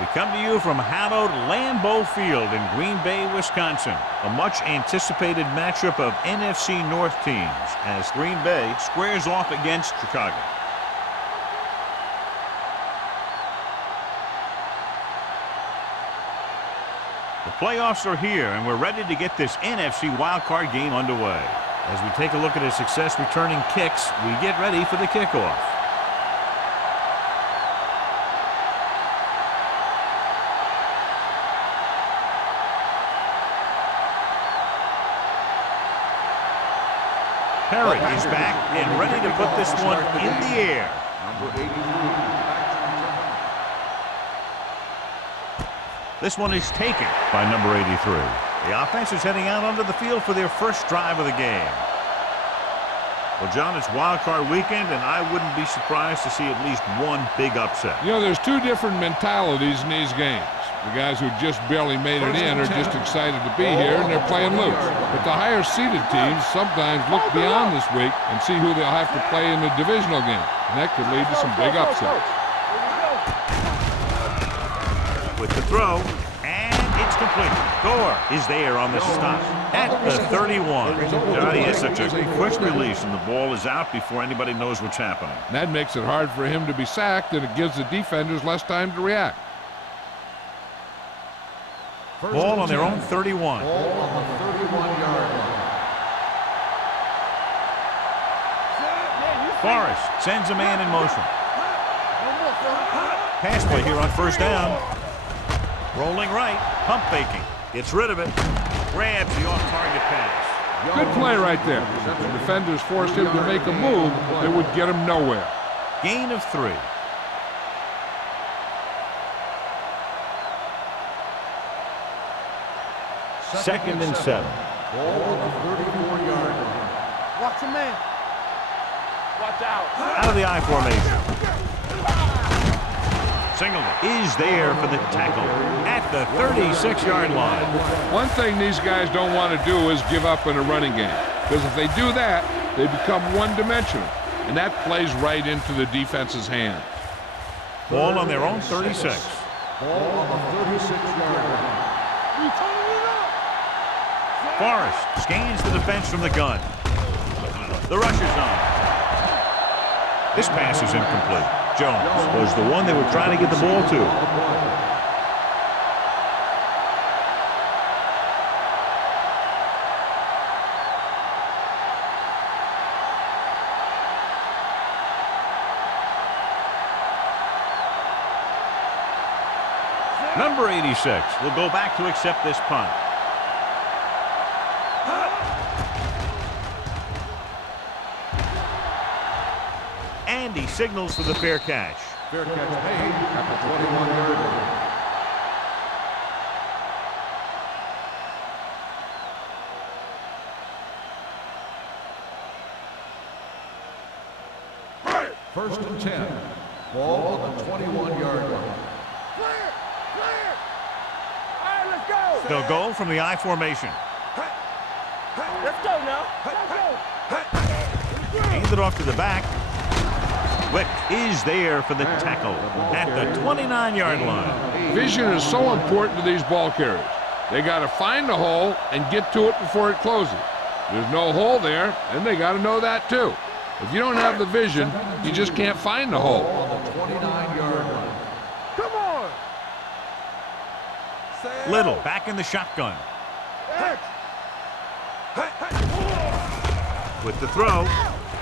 We come to you from hallowed Lambeau Field in Green Bay, Wisconsin. A much-anticipated matchup of NFC North teams as Green Bay squares off against Chicago. The playoffs are here, and we're ready to get this NFC Wildcard game underway. As we take a look at his success returning kicks, we get ready for the kickoff. Perry is back and ready to put this one in the air. Number 83. This one is taken by number 83. The offense is heading out onto the field for their first drive of the game. Well, John, it's Wild Card weekend, and I wouldn't be surprised to see at least one big upset. You know, there's two different mentalities in these games. The guys who just barely made it in are just excited to be here, and they're playing loose. But the higher-seeded teams sometimes look beyond this week and see who they'll have to play in the divisional game. And that could lead to some big upsets. With the throw, and it's complete. Gore is there on the stop at the 31. He has such a quick release, and the ball is out before anybody knows what's happening. That makes it hard for him to be sacked, and it gives the defenders less time to react. Ball on their own 31. Ball on the 31-yard line. Forrest sends a man in motion. Pass play here on first down. Rolling right, pump faking. Gets rid of it. Grabs the off-target pass. Good play right there. The defenders forced him to make a move that would get him nowhere. Gain of 3. Second and 7. Ball on the 34-yard line. Watch your man. Watch out. Out of the I formation. Singleton is there for the tackle at the 36-yard line. One thing these guys don't want to do is give up in a running game. Because if they do that, they become one-dimensional. And that plays right into the defense's hand. Ball on their own 36. Ball on the 36-yard line. Forrest scans the defense from the gun. The rush is on. This pass is incomplete. Jones was the one they were trying to get the ball to. Number 86 will go back to accept this punt. And he signals for the fair catch. Fair catch made at the 21-yard line. First and 10. Ball on the 21-yard line. Clear! Clear! All right, let's go! They'll go from the I formation. Let's go now! Let's go! Hand it off to the back. Wick is there for the tackle at the 29-yard line. Vision is so important to these ball carriers. They got to find the hole and get to it before it closes. There's no hole there, and they got to know that too. If you don't have the vision, you just can't find the hole. On the 29-yard line. Come on! Little back in the shotgun. With the throw,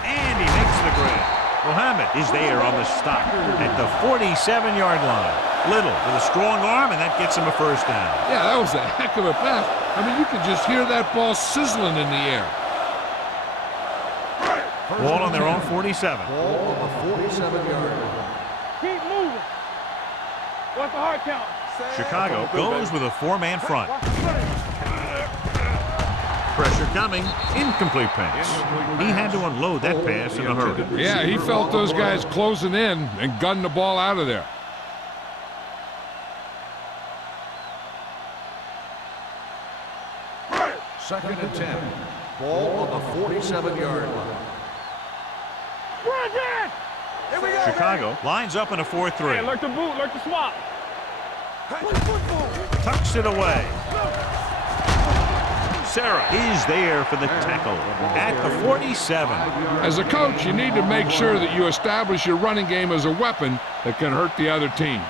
and he makes the grab. Mohammed is there on the stop at the 47-yard line. Little with a strong arm, and that gets him a first down. Yeah, that was a heck of a pass. I mean, you could just hear that ball sizzling in the air. Ball on their own 47. Ball on the 47-yard line. Keep moving. What's the hard count? Chicago goes with a 4-man front. Watch the play. Pressure coming. Incomplete pass. He had to unload that pass in a hurry. Yeah, he felt those guys closing in and gunned the ball out of there. Second and 10. Ball on the 47-yard line. Run that! Here we go. Chicago lines up in a 4-3. Hey, lurk the boot, lurk the swap. Tucks it away. Sarah is there for the tackle at the 47. As a coach, you need to make sure that you establish your running game as a weapon that can hurt the other team.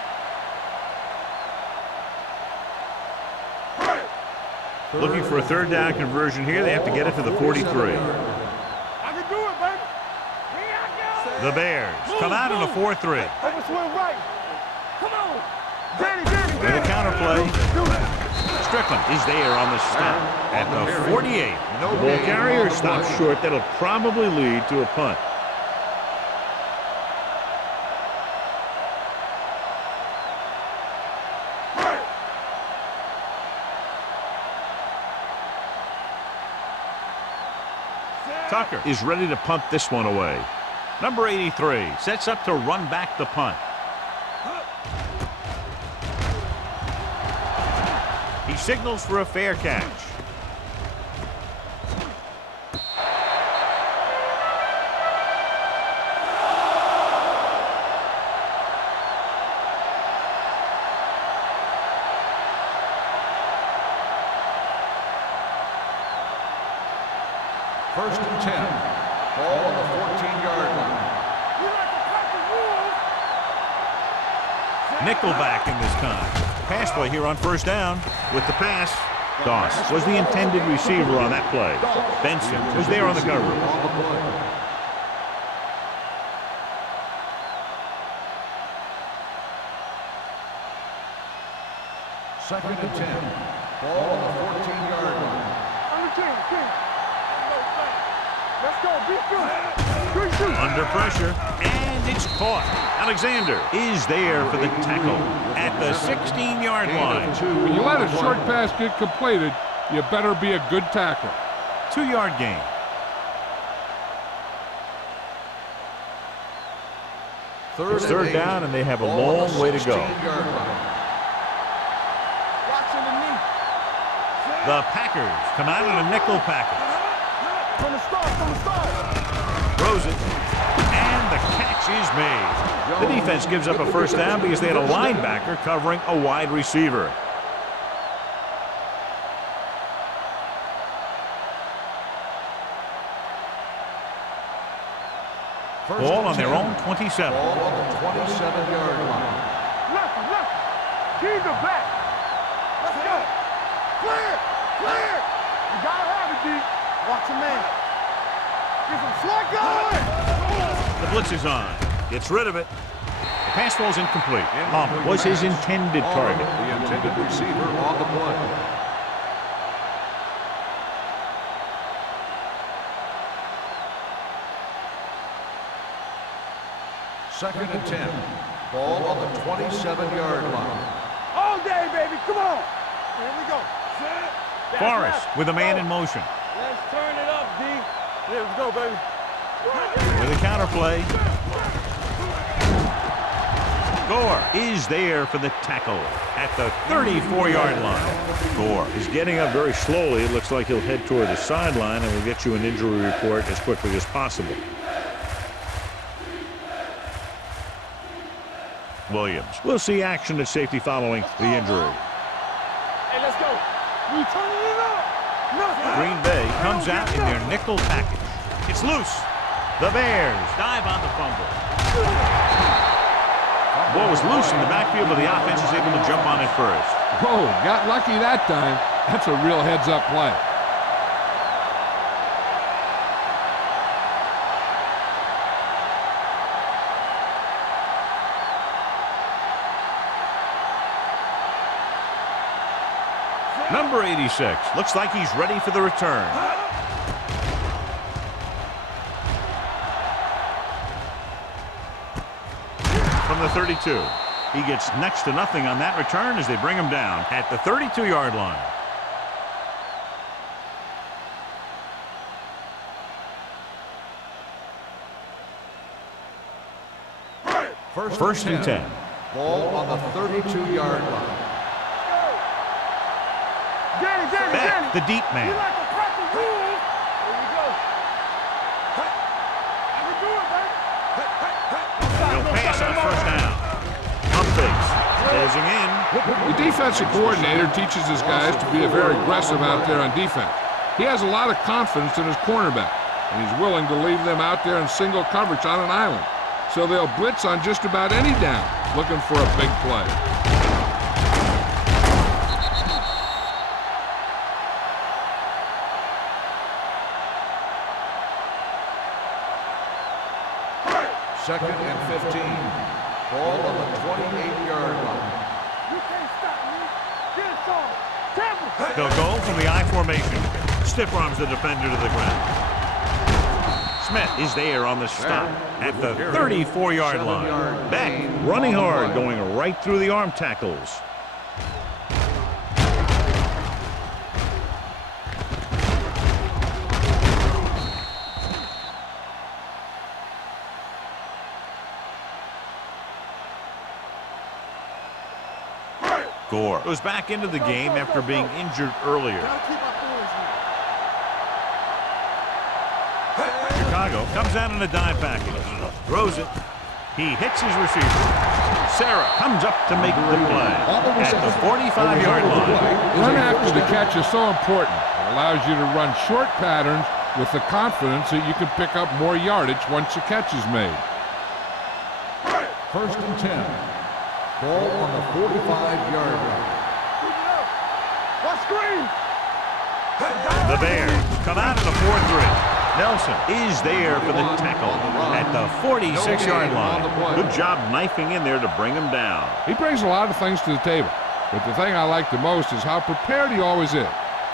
Looking for a third down conversion here. They have to get it to the 43. I can do it, baby. Here I go. The Bears come out in a 4-3. Overswing right. Come on. Danny. With a counterplay. Strickland is there on the snap at the 48. The ball carrier stops short. That'll probably lead to a punt. Tucker is ready to punt this one away. Number 83 sets up to run back the punt. He signals for a fair catch. First and 10. Ball on the 14-yard line. Nickelback in this time. Pass play here on first down with the pass. Doss was the intended receiver on that play. Benson was there on the coverage. Second and 10. Ball on the 14-yard line. Let's go. Beat you. Under pressure, and it's caught. Alexander is there for the tackle at the 16-yard line. When you let a short pass get completed, you better be a good tackler. 2-yard gain. Third down, and they have a long way to go. Watching the knee. The Packers come out in a nickel package. From the start. Throws it, and the catch is made. The defense gives up a first down because they had a linebacker covering a wide receiver. Ball on their own 27. Ball on the 27-yard line. Left. Keep the back. Let's go. Clear. You gotta have it, D. Watch your man. Get some slack going. The blitz is on. Gets rid of it. The pass ball's incomplete. Was his intended target. The intended receiver on the play. Second and 10. Ball on the 27-yard line. All day, baby. Come on. Here we go. Forrest with a man in motion. Let's turn it up, D. Here we go, baby. With a counterplay. Gore is there for the tackle at the 34-yard line. Gore is getting up very slowly. It looks like he'll head toward the sideline, and we'll get you an injury report as quickly as possible. Williams will see action at safety following the injury. Hey, let's go. We turning it up. Green Bay comes out in their nickel package. It's loose. The Bears dive on the fumble. Ball was loose in the backfield, but the offense is able to jump on it first. Whoa, got lucky that time. That's a real heads-up play. Number 86 looks like he's ready for the return. From the 32. He gets next to nothing on that return as they bring him down at the 32-yard line. First and 10. Ball on the 32-yard line. Beck, the deep man. You like to practice rules. Here we go. I can do it, baby. He'll pass on first down. Pump fakes. Closing in. The defensive coordinator teaches his guys to be very aggressive out there on defense. He has a lot of confidence in his cornerback, and he's willing to leave them out there in single coverage on an island. So they'll blitz on just about any down, looking for a big play. Second and 15. Ball on the 28-yard line. You can't stop me. Get it on. Tackle. They'll go from the I formation. Stiff arms the defender to the ground. Smith is there on the stop at the 34-yard line. Beck running hard, going right through the arm tackles. Gore goes back into the game after being injured earlier. Chicago comes out in a dime package. Throws it. He hits his receiver. Sarah comes up to make the play at the 45-yard line. Run after the catch is so important. It allows you to run short patterns with the confidence that you can pick up more yardage once the catch is made. First and 10. Ball on the 45-yard line. What screen? The Bears come out in a 4-3. Nelson is there for the tackle at the 46-yard line. Good job knifing in there to bring him down. He brings a lot of things to the table, but the thing I like the most is how prepared he always is.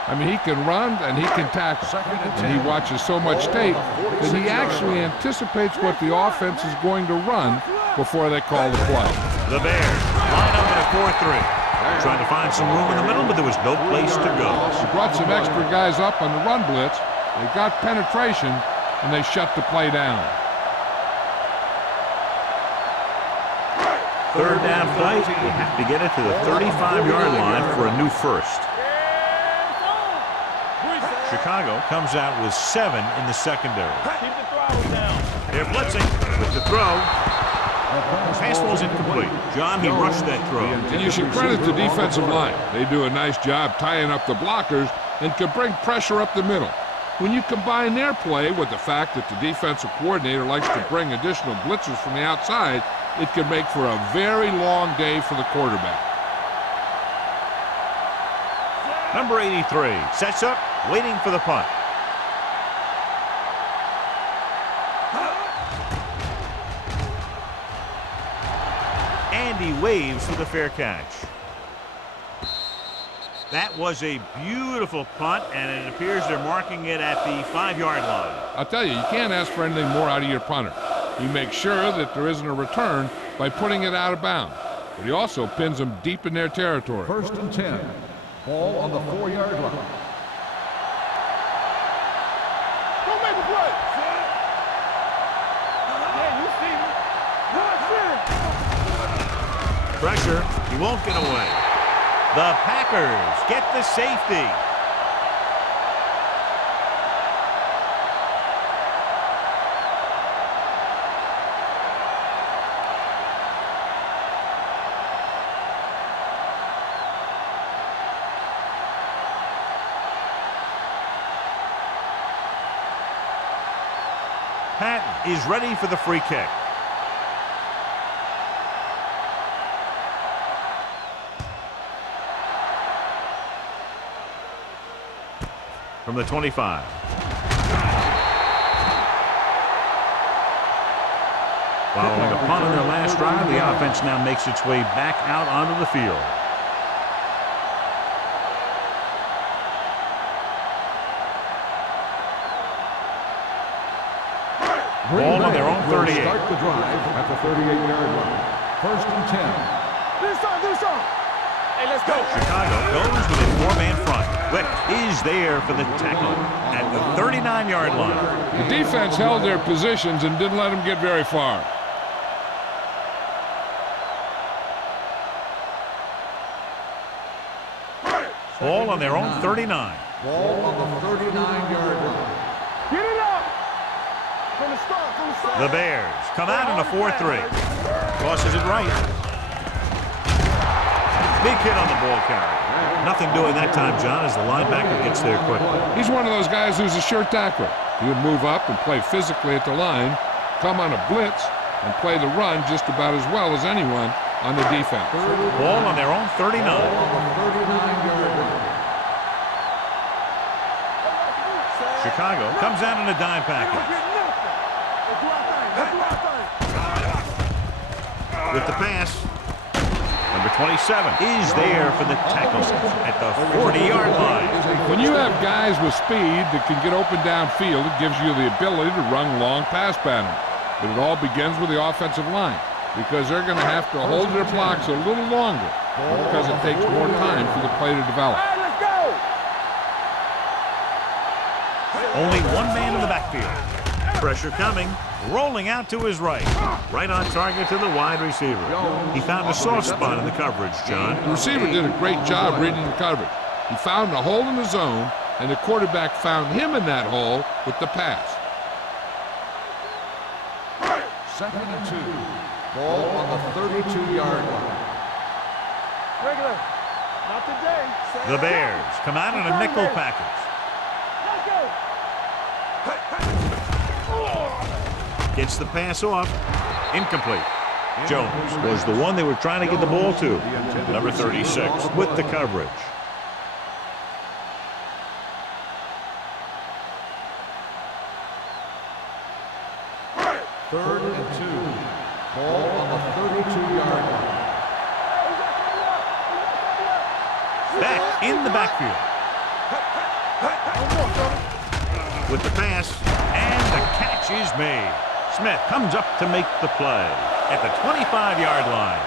I mean, he can run and he can tackle, and he watches so much tape that he actually anticipates what the offense is going to run before they call the play. The Bears line up in a 4-3. Trying to find some room in the middle, but there was no place to go. He brought some extra guys up on the run blitz. They got penetration, and they shut the play down. Third down play. They have to get it to the 35-yard line for a new first. Chicago comes out with 7 in the secondary. Keep the throttle down. They're blitzing with the throw. Pass was incomplete. John, he rushed that throw. And you should credit the defensive line. They do a nice job tying up the blockers and can bring pressure up the middle. When you combine their play with the fact that the defensive coordinator likes to bring additional blitzers from the outside, it can make for a very long day for the quarterback. Number 83 sets up, waiting for the punt. And he waves for the fair catch. That was a beautiful punt, and it appears they're marking it at the 5-yard line. I'll tell you can't ask for anything more out of your punter. You make sure that there isn't a return by putting it out of bounds, but he also pins them deep in their territory. First and 10. Ball on the 4-yard line. Don't make a play. Yeah, you see me. Pressure. He won't get away. The Packers get the safety. Patton is ready for the free kick. From the 25. Following a punt on their last drive, the offense now makes its way back out onto the field. Ball on their own 38. Start the drive at the 38-yard line. First and 10. Do something. Hey, let's go. Chicago goes with a 4-man front. Wick is there for the tackle at the 39-yard line. The defense held their positions and didn't let them get very far. Ball on their own 39. Ball on the 39-yard line. Get it up. From the start. The Bears come out in a 4-3. Tosses it right. Big hit on the ball carrier. Nothing doing that time, John, as the linebacker gets there quickly. He's one of those guys who's a sure tackler. He'll move up and play physically at the line, come on a blitz, and play the run just about as well as anyone on the defense. Ball on their own 39. Chicago comes out in a dime package. With the pass, number 27 is there for the tackle at the 40-yard line. When you have guys with speed that can get open downfield, it gives you the ability to run long pass patterns. But it all begins with the offensive line, because they're going to have to hold their blocks a little longer because it takes more time for the play to develop. Only one man in the backfield. Pressure coming, rolling out to his right. Right on target to the wide receiver. He found a soft spot in the coverage, John. The receiver did a great job reading the coverage. He found a hole in the zone, and the quarterback found him in that hole with the pass. 2nd and 2. Ball on the 32-yard line. Regular. Not today. The Bears come out in a nickel package. Gets the pass off. Incomplete. Jones was the one they were trying to get the ball to. Number 36 with the coverage. Third and 2. Ball on the 32-yard line. Back in the backfield. With the pass, and the catch is made. Smith comes up to make the play at the 25-yard line.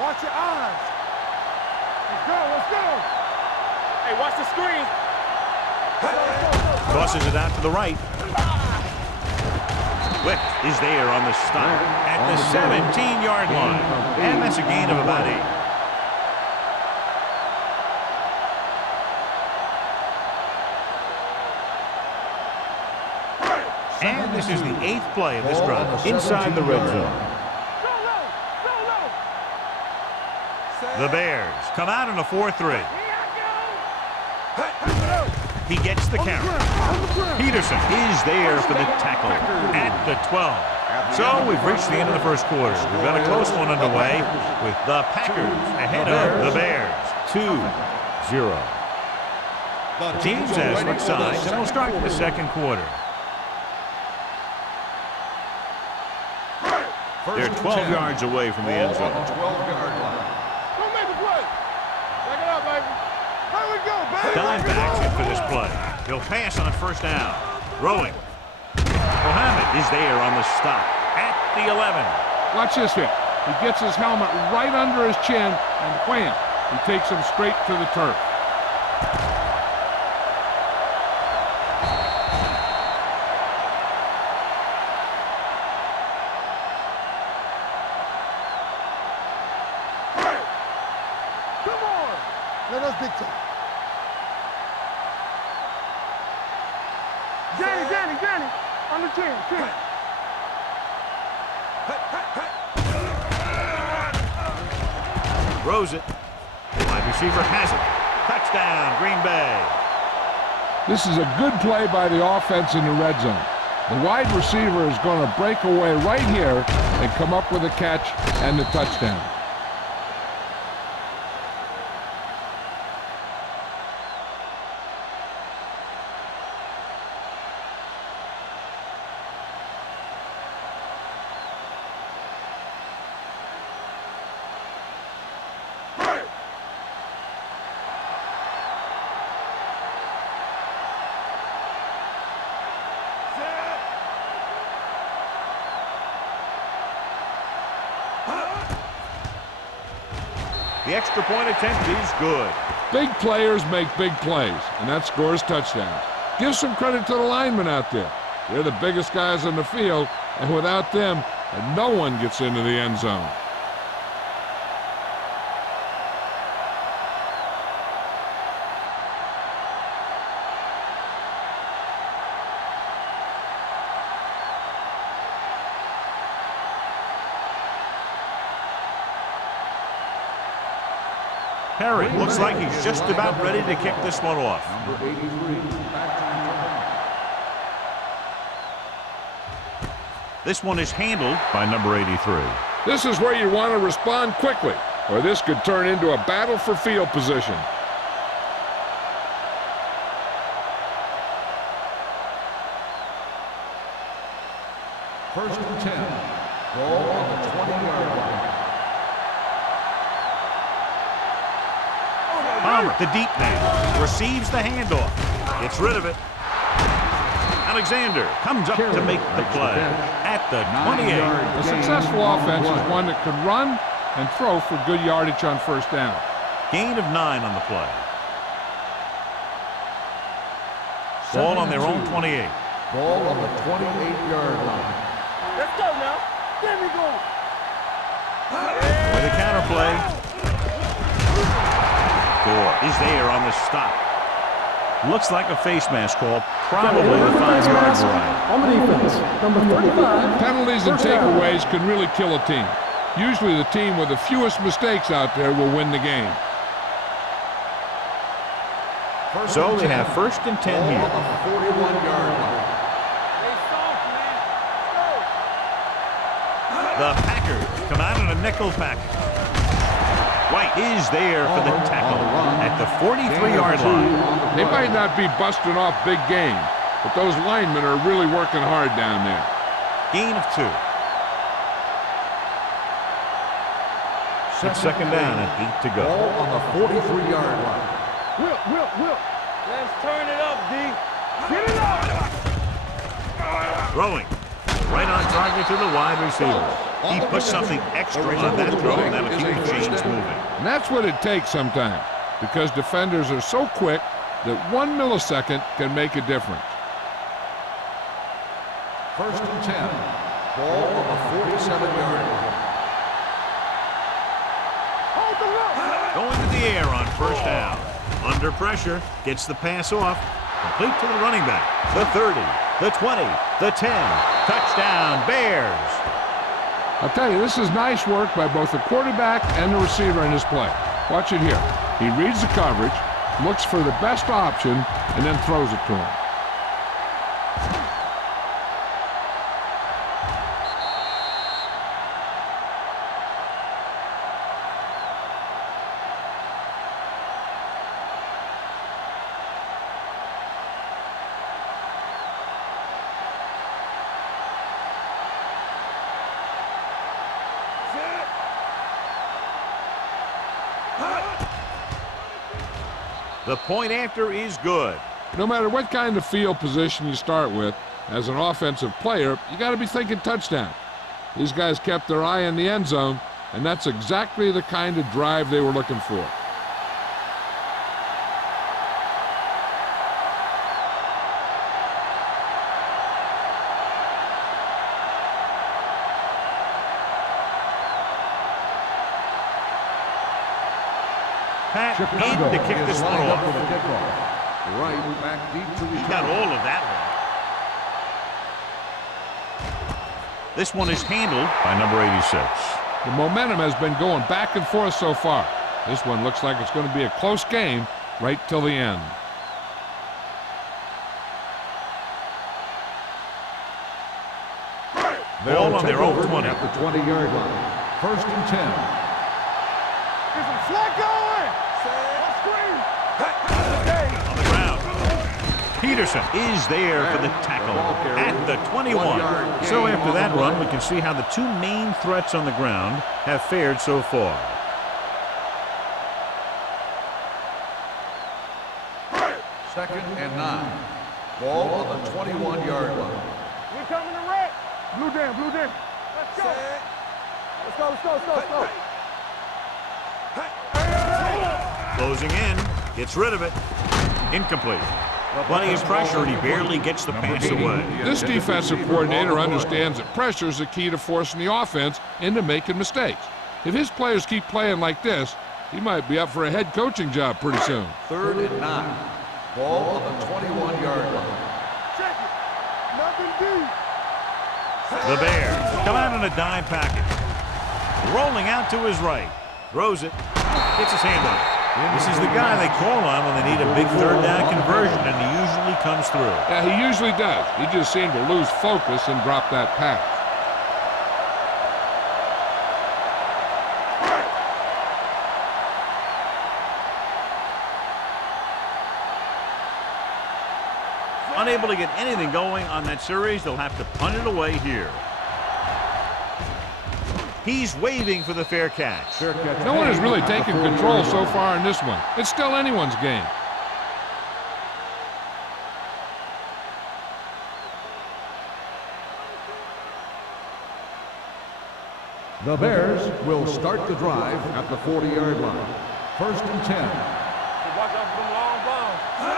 Watch your eyes. Let's go, let's go. Hey, watch the screen. Tosses it out to the right. Wick is there on the stop at the 17-yard line. And that's a gain of about 8. And this is the 8th play of this drive inside the red zone. The Bears come out in a 4-3. He gets the count. Peterson is there for the tackle at the 12. So we've reached the end of the first quarter. We've got a close one underway with the Packers ahead of the Bears 2-0. The teams have switched sides, and we'll start the second quarter. They're 12 yards away from the end zone. 12-yard line. Dimebacks in for this play. He'll pass on first down. Throwing. Mohammed is there on the stop at the 11. Watch this hit. He gets his helmet right under his chin, and wham, he takes him straight to the turf. Come on. Let us big time. Danny, on the 10. Throws it. The wide receiver has it. Touchdown, Green Bay. This is a good play by the offense in the red zone. The wide receiver is going to break away right here and come up with a catch and the touchdown. The extra point attempt is good. Big players make big plays, and that scores touchdowns. Give some credit to the linemen out there. They're the biggest guys on the field, and without them, and no one gets into the end zone. Perry looks like he's just about ready to kick this one off. Number 83, back to return. This one is handled by number 83. This is where you want to respond quickly, or this could turn into a battle for field position. First and 10. Ball on the 20-yard line. Palmer, the deep man, receives the handoff. Gets rid of it. Alexander comes up to make the play at the 28. A successful offense is one that can run and throw for good yardage on first down. Gain of 9 on the play. Ball on their own 28. Ball on the 28-yard line. Let's go now. There we go. With a counter play. Gore is there on the stop. Looks like a face mask call, probably the 5-yard line. On the defense, number 35. Penalties and takeaways can really kill a team. Usually the team with the fewest mistakes out there will win the game. So they have first and 10 Ball here. on the 41-yard line. The Packers come out in a nickel package. White is there for the tackle at the 43-yard line. They might not be busting off big game, but those linemen are really working hard down there. Gain of 2. It's second down and 8 to go. Ball on the 43-yard line. Will. Let's turn it up, D. Get it up. Throwing. Right on target to the wide receiver. He puts something extra on that throw, and that'll keep the chains moving. And that's what it takes sometimes, because defenders are so quick that 1 millisecond can make a difference. First and 10. Ball on the 47-yard line. Hold the rope. Going to the air on first down. Under pressure, gets the pass off. Complete to the running back. The 30, the 20, the 10. Touchdown, Bears. I'll tell you, this is nice work by both the quarterback and the receiver in his play. Watch it here. He reads the coverage, looks for the best option, and then throws it to him. The point after is good. No matter what kind of field position you start with, as an offensive player, you got to be thinking touchdown. These guys kept their eye on the end zone, and that's exactly the kind of drive they were looking for. Pat in to kick this one Lined up off. for the kickoff. Right back deep to He got return. all of that one. This one is handled by number 86. The momentum has been going back and forth so far. This one looks like it's going to be a close game right till the end. Ball on their own 20. At the 20-yard line. First and 10. Get some slack going. On the ground. Peterson is there for the tackle at the 21. So after that run, we can see how the two main threats on the ground have fared so far. Second and 9. Ball on the 21-yard line. We coming to wreck. Blue down. Let's go. Let's go. Closing in. Gets rid of it. Incomplete. Plenty of pressure, and he barely gets the pass away. This defensive coordinator understands that pressure is the key to forcing the offense into making mistakes. If his players keep playing like this, he might be up for a head coaching job pretty soon. 3rd and 9. Ball on the 21-yard line. Check it. Nothing deep. The Bears come out in a dime package. Rolling out to his right. Throws it. Gets his hand on it. This is the guy they call on when they need a big 3rd down conversion, and he usually comes through. Yeah, he usually does. He just seemed to lose focus and drop that pass. Unable to get anything going on that series, they'll have to punt it away here. He's waving for the fair catch. No one has really taken control so far in this one. It's still anyone's game. The Bears will start the drive at the 40-yard line. 1st and 10.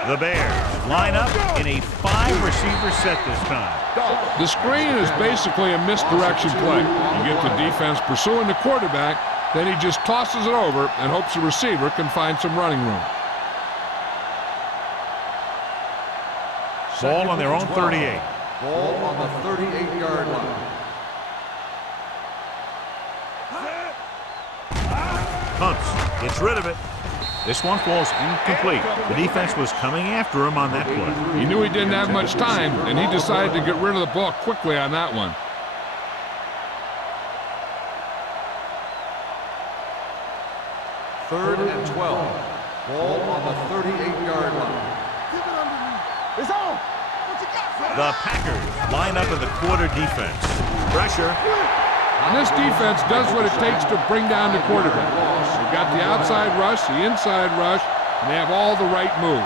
The Bears line up in a 5-receiver set this time. The screen is basically a misdirection play. You get the defense pursuing the quarterback, then he just tosses it over and hopes the receiver can find some running room. Ball on their own 38. Ball on the 38-yard line. Punts. Gets rid of it. This one falls incomplete. The defense was coming after him on that play. He knew he didn't have much time, and he decided to get rid of the ball quickly on that one. 3rd and 12. Ball on the 38-yard line. Keep it underneath. It's on. What you got, son? The Packers line up in the quarter defense. Pressure. And this defense does what it takes to bring down the quarterback. They've got the outside rush, the inside rush, and they have all the right moves.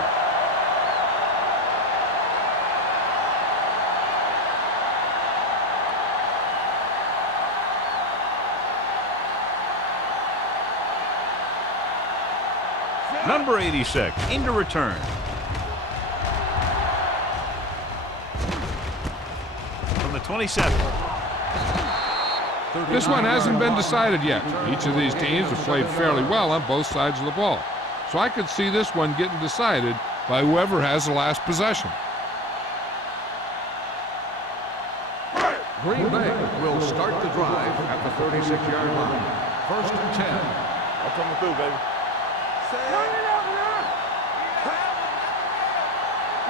Number 86 into return. From the 27. This one hasn't been decided yet. Each of these teams have played fairly well on both sides of the ball. So I could see this one getting decided by whoever has the last possession. Green Bay will start the drive at the 36-yard line. 1st and 10. I'm coming through, baby. Run it up, man.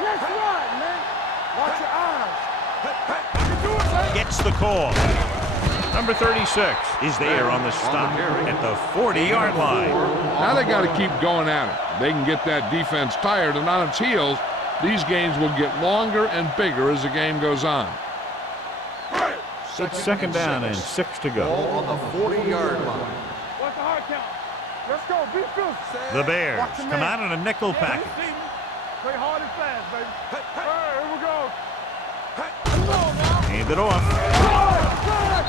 Let's run, man. Watch your eyes. You do it, man. Gets the call. Number 36 is there on the stop at the 40-yard line. Now they got to keep going at it. They can get that defense tired and on its heels. These games will get longer and bigger as the game goes on. It's 2nd down and 6 to go. Ball on the 40-yard line. What's the hard count? Let's go. Be fierce. The Bears Watch your come man. out in a nickel package. Play hard and fast, baby. Here we go. Come on, now. Hand it off.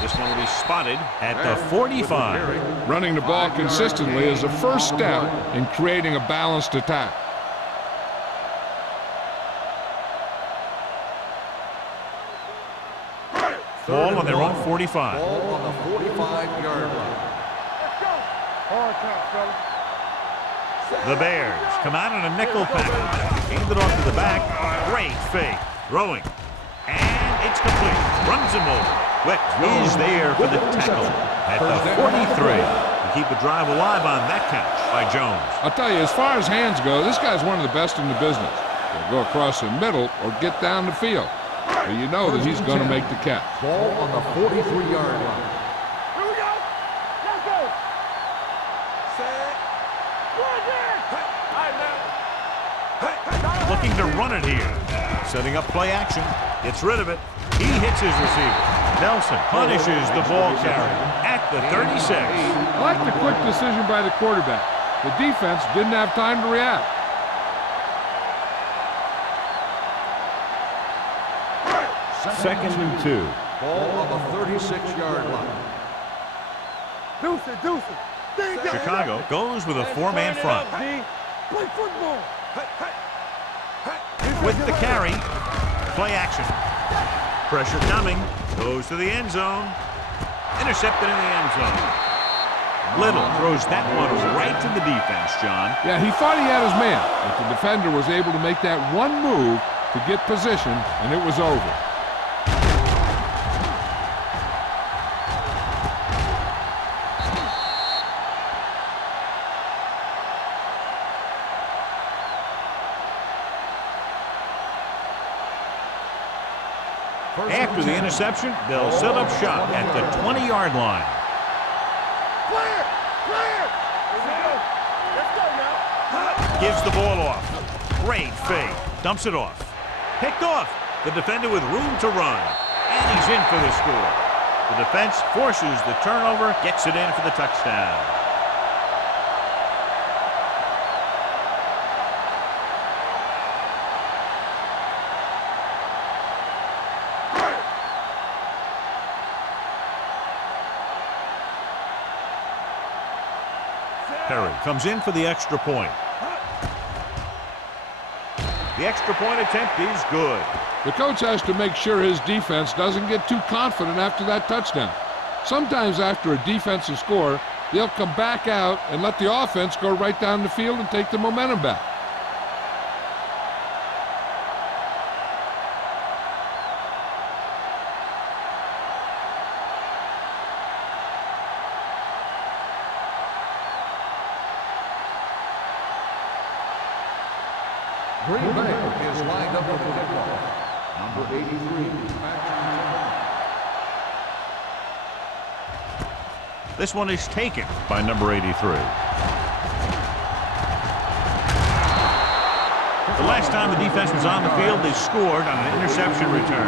This one will be spotted at the 45. Running the ball consistently is the first step in creating a balanced attack. Ball on their own 45. Ball on the 45-yard line. Let's go. Hard count, fella. The Bears come out in a nickel package. Hand it off to the back. Great fake. Throwing. And it's complete. Runs him over. Wick is there for the tackle at the 43. To keep the drive alive on that catch by Jones. I'll tell you, as far as hands go, this guy's one of the best in the business. He'll go across the middle or get down the field. But you know that he's going to make the catch. Ball on the 43-yard line. Here we go. Let's go. Set. Run there. All right, man. Looking to run it here. Setting up play action. Gets rid of it. He hits his receiver. Nelson punishes the ball carrier at the 36. I like the quick decision by the quarterback. The defense didn't have time to react. Second and 2. Ball on the 36-yard line. Deuce it, deuce it. There you go. Chicago goes with a 4-man front. Play football. with the carry. Play action. Pressure coming. Goes to the end zone. Intercepted in the end zone. Little throws that one right to the defense, John. Yeah, he thought he had his man, but the defender was able to make that one move to get position, and it was over. After the interception, they'll set up shop at the 20-yard line. Clear! Clear! Let's go now. Gives the ball off. Great fake. Dumps it off. Picked off. The defender with room to run. And he's in for the score. The defense forces the turnover, gets it in for the touchdown. Perry comes in for the extra point. The extra point attempt is good. The coach has to make sure his defense doesn't get too confident after that touchdown. Sometimes after a defensive score, they'll come back out and let the offense go right down the field and take the momentum back. Green Bay is lined up with the kickoff. Number 83. This one is taken by number 83. The last time the defense was on the field, they scored on an interception return.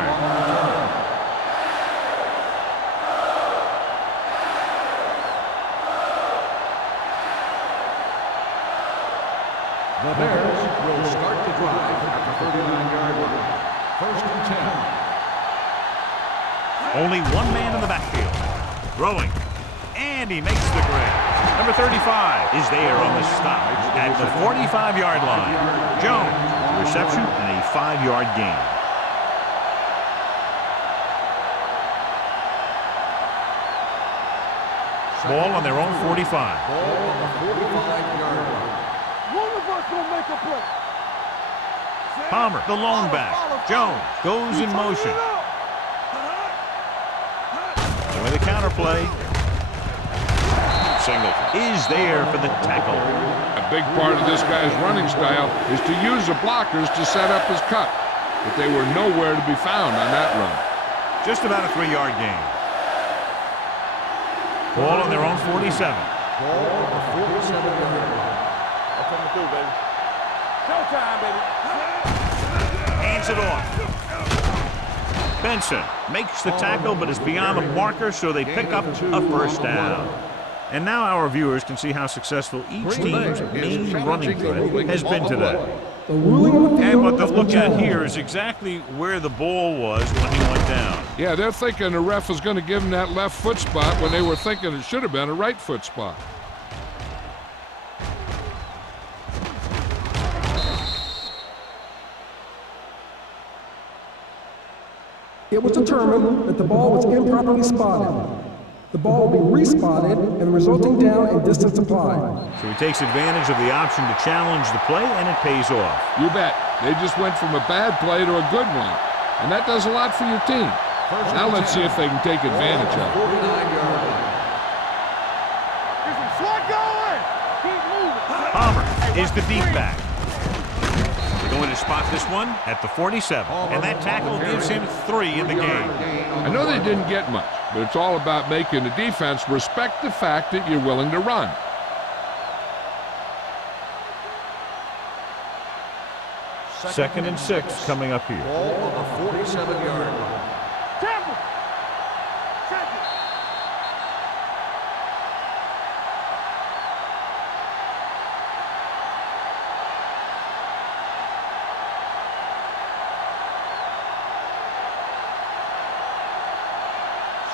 The Bears will start the drive at the 39-yard line. First and 10. Only one man in the backfield. Throwing. And he makes the grab. Number 35 is there on the stop at the 45-yard line. Jones, reception and a 5-yard gain. Ball on their own 45. Ball on the 45-yard line. One of us gonna make a play. Palmer, the lone back. Jones goes in motion. And with a counterplay, Singleton is there for the tackle. A big part of this guy's running style is to use the blockers to set up his cut, but they were nowhere to be found on that run. Just about a 3-yard gain. Ball on their own 47. Ball on the 47-yard line. I'm coming through, baby. Showtime, baby. Hands it off. Benson makes the tackle, but is beyond the marker, so they pick up a first down. And now our viewers can see how successful each team's main running threat has been today. The ruling on the field. And what they'll look at here is exactly where the ball was when he went down. Yeah, they're thinking the ref was going to give him that left foot spot when they were thinking it should have been a right foot spot. It was determined that the ball was improperly spotted. The ball will be respotted and the resulting down and distance applied. So he takes advantage of the option to challenge the play, and it pays off. You bet. They just went from a bad play to a good one. And that does a lot for your team. Now let's see if they can take advantage of it. 49-yard line. Get some slot going. Keep moving. Palmer is the deep back. They're going to spot this one at the 47. And that tackle gives him 3 in the game. I know they didn't get much, but it's all about making the defense respect the fact that you're willing to run. Second and 6 coming up here. Ball on the 47-yard line. Temple. Check it.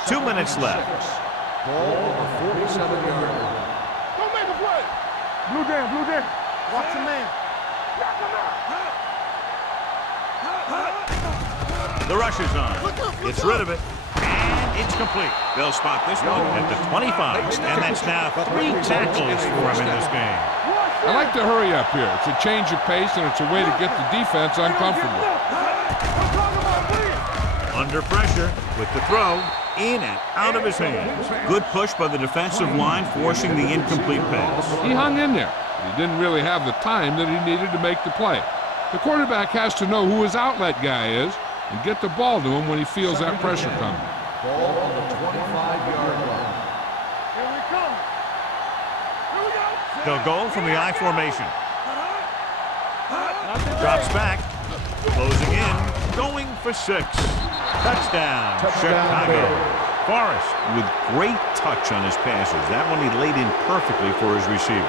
Two minutes left. Ball on the 47-yard line. Don't make a play. Blue down, blue down. Watch your man. Knock him out. The rush is on. Gets rid of it. And it's complete. They'll spot this one at the 25. And that's now 3 tackles for him in this game. I like to hurry up here. It's a change of pace, and it's a way to get the defense uncomfortable. Under pressure with the throw. In and out of his hands. Good push by the defensive line, forcing the incomplete pass. He hung in there, but he didn't really have the time that he needed to make the play. The quarterback has to know who his outlet guy is and get the ball to him when he feels that pressure coming. Ball on the 25-yard line. Here we come. Here we go. They'll go from the I formation. Drops back. Closing in. Going for 6. Touchdown, Chicago. Forrest with great touch on his passes. That one he laid in perfectly for his receiver.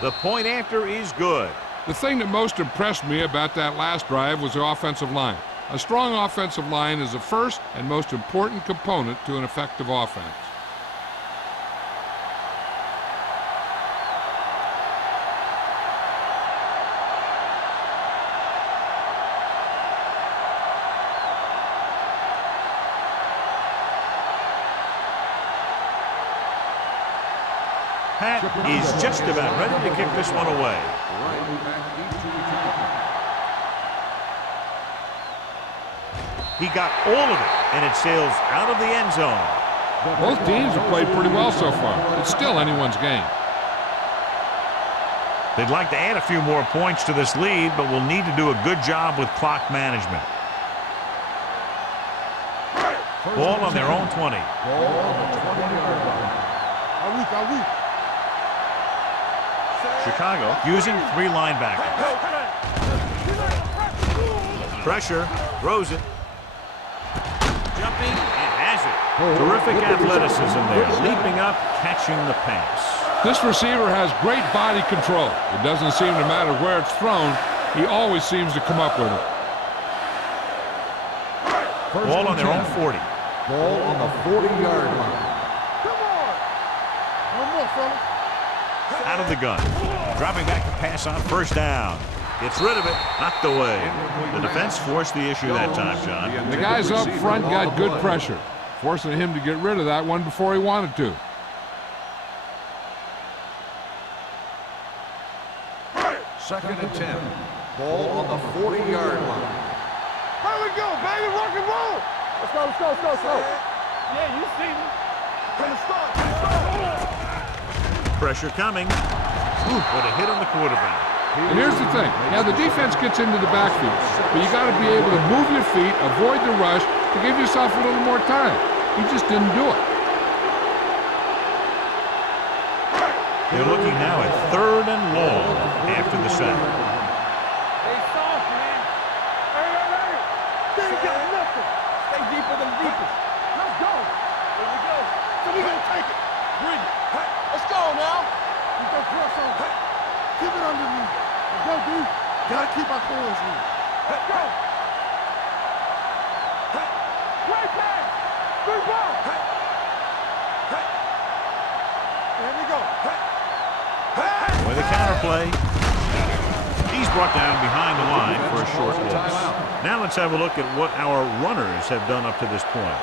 The point after is good. The thing that most impressed me about that last drive was the offensive line. A strong offensive line is the first and most important component to an effective offense. Pat is just about ready to kick this one away. He got all of it, and it sails out of the end zone. Both teams have played pretty well so far. It's still anyone's game. They'd like to add a few more points to this lead, but will need to do a good job with clock management. Ball on their own 20. Ball on the 20-yard line. Chicago using 3 linebackers. Pressure, throws it. Jumping, and has it. Terrific athleticism there, leaping up, catching the pass. This receiver has great body control. It doesn't seem to matter where it's thrown. He always seems to come up with it. Ball on their own 40. Ball on the 40-yard line. Come on. One more, fella. Out of the gun. Dropping back to pass on first down. Gets rid of it. Knocked away. The defense forced the issue that time, John. The guys up front got good pressure, forcing him to get rid of that one before he wanted to. Second and 10. Ball on the 40-yard line. Here we go, baby. Rock and roll. Let's go. Yeah, you see me. From the start. Pressure coming. Ooh, what a hit on the quarterback. And here's the thing. Now, the defense gets into the backfield, but you got to be able to move your feet, avoid the rush, to give yourself a little more time. He just didn't do it. They're looking now at 3rd and long after the sack. Stay soft, man. Hey. They ain't got nothing. Stay deeper than deepest. Let's go. Here we go. So we gonna take it. Bring it. Let's go now. We go cross on. Keep it underneath. Let's go, dude. Gotta keep our corners in. Let's go. Great pass. Good ball. There we go. With a counterplay. He's brought down behind the line for a short loss. Now let's have a look at what our runners have done up to this point.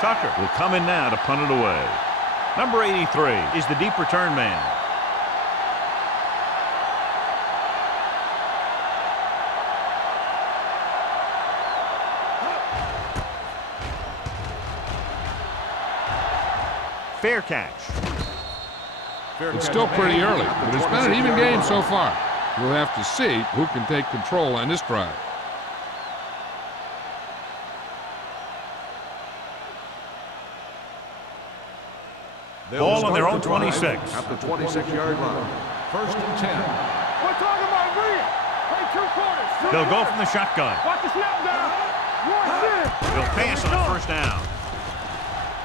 Tucker will come in now to punt it away. Number 83 is the deep return man. Fair catch. It's still pretty early, but it's been an even game so far. We'll have to see who can take control on this drive. Ball on their own 26. At the 26-yard line. First and 10. We're talking about real. Play He'll go from the shotgun. Watch the snap down. He'll pass on first down.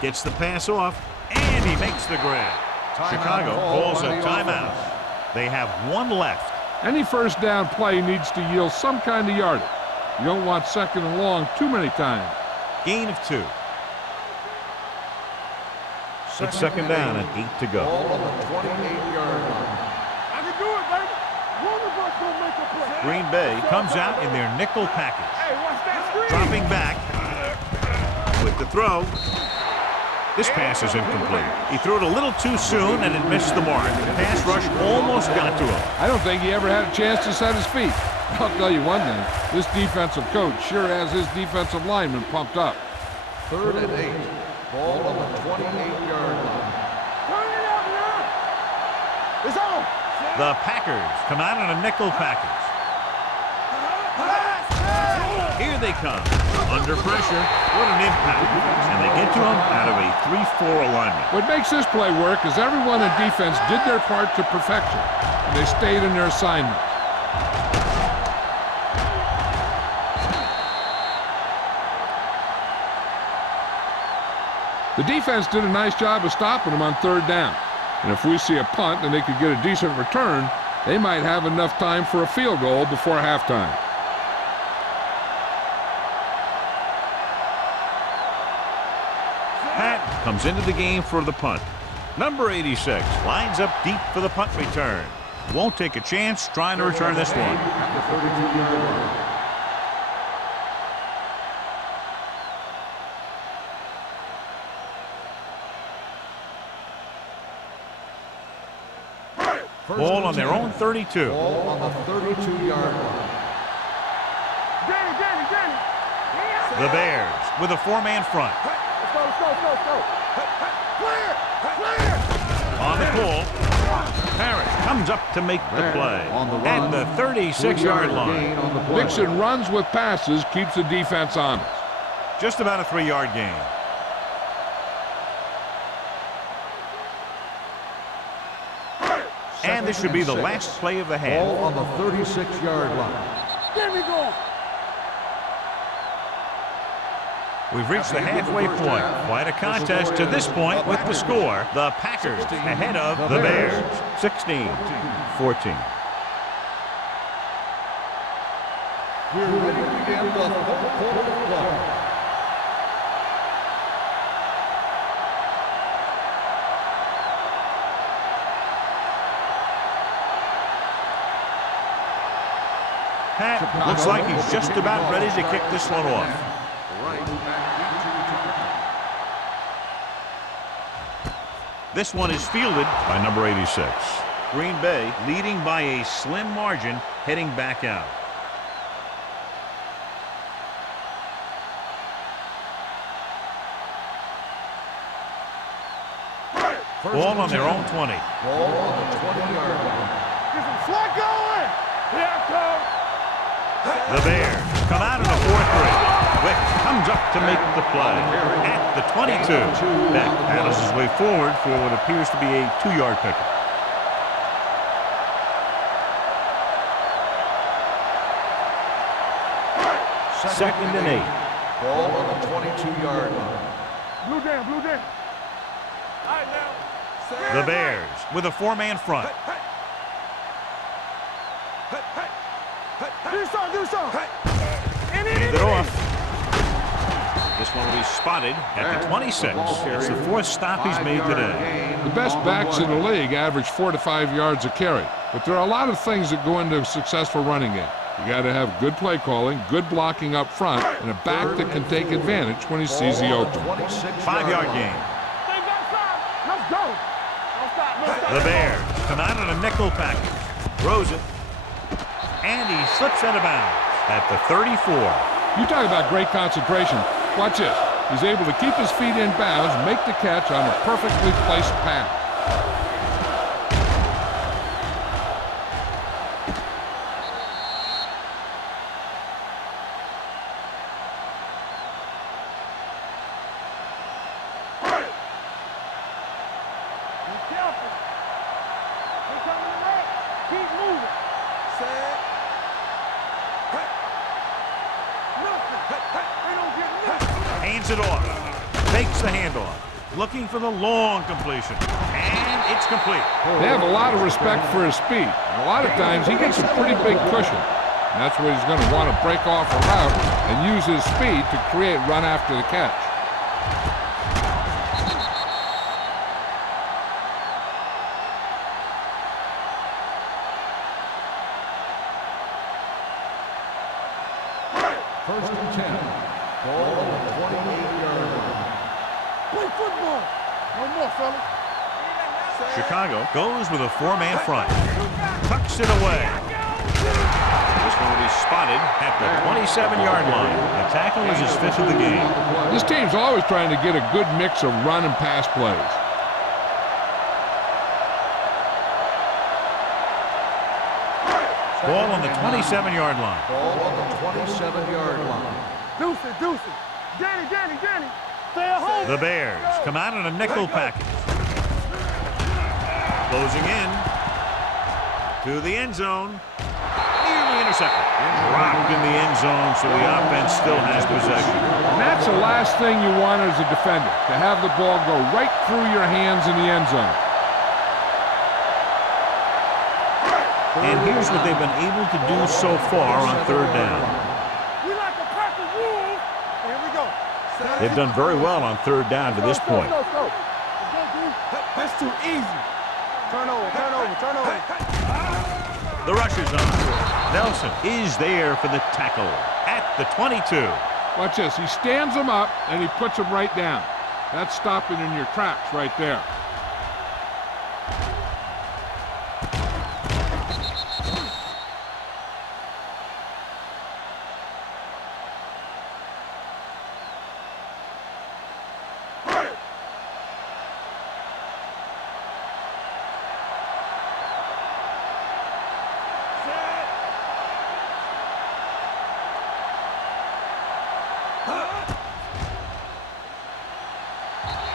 Gets the pass off, and he makes the grab. Chicago calls a timeout. They have one left. Any first down play needs to yield some kind of yardage. You don't want second and long too many times. Gain of 2. It's second down and 8 to go. Ball on the 28-yard line. I can do it, baby. One of us gonna make a play. Green Bay comes out in their nickel package. Hey, watch that screen. Dropping back with the throw. This pass is incomplete. He threw it a little too soon, and it missed the mark. The pass rush almost got to him. I don't think he ever had a chance to set his feet. I'll tell you one thing, this defensive coach sure has his defensive lineman pumped up. 3rd and 8. Ball on the 28-yard line. Turn it up now. It's on. The Packers come out in a nickel package. Here they come. Under pressure. What an impact. And they get to him out of a 3-4 alignment. What makes this play work is everyone in defense did their part to perfection, and they stayed in their assignment. The defense did a nice job of stopping them on 3rd down. And if we see a punt and they could get a decent return, they might have enough time for a field goal before halftime. Pat comes into the game for the punt. Number 86 lines up deep for the punt return. Won't take a chance trying to return this one. At the 32-yard line. Ball on their own 32. Ball on the 32-yard line. Danny. The Bears with a 4-man front. Let's go. Clear. On the pull. Harris comes up to make the play. On the At run, the 36-yard gain line. on the play. Mixon runs with passes, keeps the defense honest. Just about a 3-yard gain. And this should be the last play of the half. Ball on the 36-yard line. Get me going. We've reached the halfway point. Quite a contest to this point with the score. The Packers ahead of the Bears. 16-14. We're ready to begin the fourth quarter of play. Pat looks like he's just about ready to kick this one off. Right back This one is fielded by number 86. Green Bay leading by a slim margin, heading back out. Ball on their own 20. Ball on the 20-yard line. Get some slot going. Here I come. The Bears come out in the 4-3. Wick comes up to make the play at the 22. Beck paddles his way forward for what appears to be a 2-yard pickup. Second and 8. Ball on the 22-yard line. Blue down. All right, now. The Bears with a 4-man front. Do something. Hand it off. This one will be spotted at the 26. It's the 4th stop he's made today. The best backs in the league average 4 to 5 yards a carry. But there are a lot of things that go into a successful running game. You got to have good play calling, good blocking up front, and a back that can take advantage when he sees the open. 5-yard gain. Let's go. Don't stop. The Bears come out in a nickel package. Throws it. And he slips out of bounds at the 34. You talk about great concentration. Watch this. He's able to keep his feet in bounds, make the catch on a perfectly placed pass. Be careful. They coming to the left. Keep moving. Set. Hands it off. Takes the handoff. Looking for the long completion. And it's complete. They have a lot of respect for his speed. And a lot of times he gets a pretty big cushion. And that's where he's going to want to break off a route and use his speed to create run after the catch. First and 10. Ball on the 28-yard line. Play football. No more, fellas. Chicago goes with a four-man front. Tucks it away. This one will be spotted at the 27-yard line. The tackle is his fifth of the game. This team's always trying to get a good mix of run and pass plays. Ball on the 27-yard line. Ball on the 27-yard line. Deuce it. Danny. Stay at home. The Bears come out in a nickel package. Closing in to the end zone. Nearly intercepted. Dropped in the end zone, so the offense still has possession. And that's the last thing you want as a defender, to have the ball go right through your hands in the end zone. And here's what they've been able to do so far on third down. We like to practice rules. Here we go. They've done very well on third down to this point. Go. That's too easy. Turn over. The rush is on. Nelson is there for the tackle at the 22. Watch this. He stands them up, and he puts them right down. That's stopping in your tracks right there.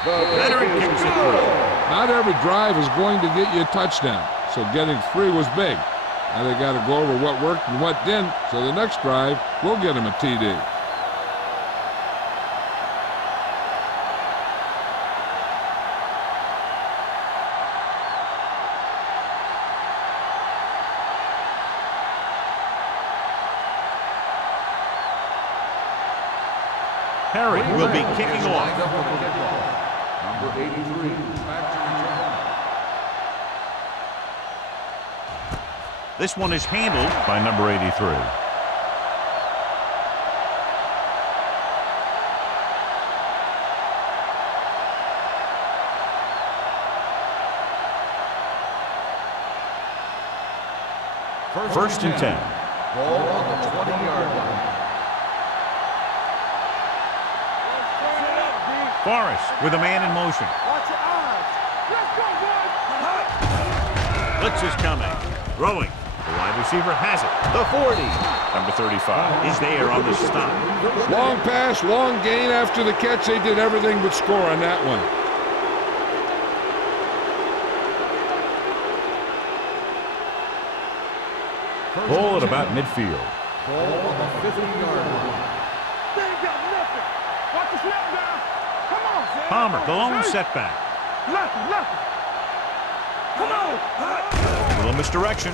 Veteran kicks it through. Not every drive is going to get you a touchdown, so getting 3 was big. Now they got to go over what worked and what didn't, so the next drive will get him a TD. Perry will be kicking off. Number 83. Back to return. This one is handled by number 83. First and 10. Ball on the 20-yard line. Forrest with a man in motion. Watch your eyes. Let's go, boys. Blitz is coming. Throwing. The wide receiver has it. The 40. Number 35 is there on the stop. Long pass, long gain after the catch. They did everything but score on that one. Ball at about midfield. Ball on the 50-yard line. They ain't got nothing. Watch the snap down. Come on. Palmer, the lone setback. Nothing. Come on. Little misdirection.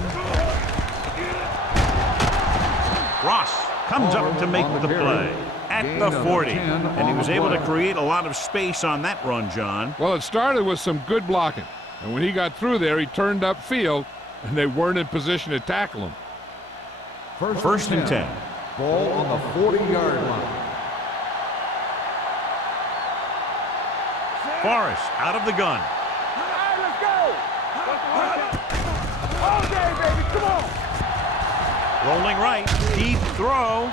Ross comes up to make the play at the 40. And he was able to create a lot of space on that run, John. Well, it started with some good blocking. And when he got through there, he turned upfield, and they weren't in position to tackle him. First and 10. Ball on the 40-yard line. Forrest out of the gun. All right, let's go. All day, baby. Come on. Rolling right. Deep throw.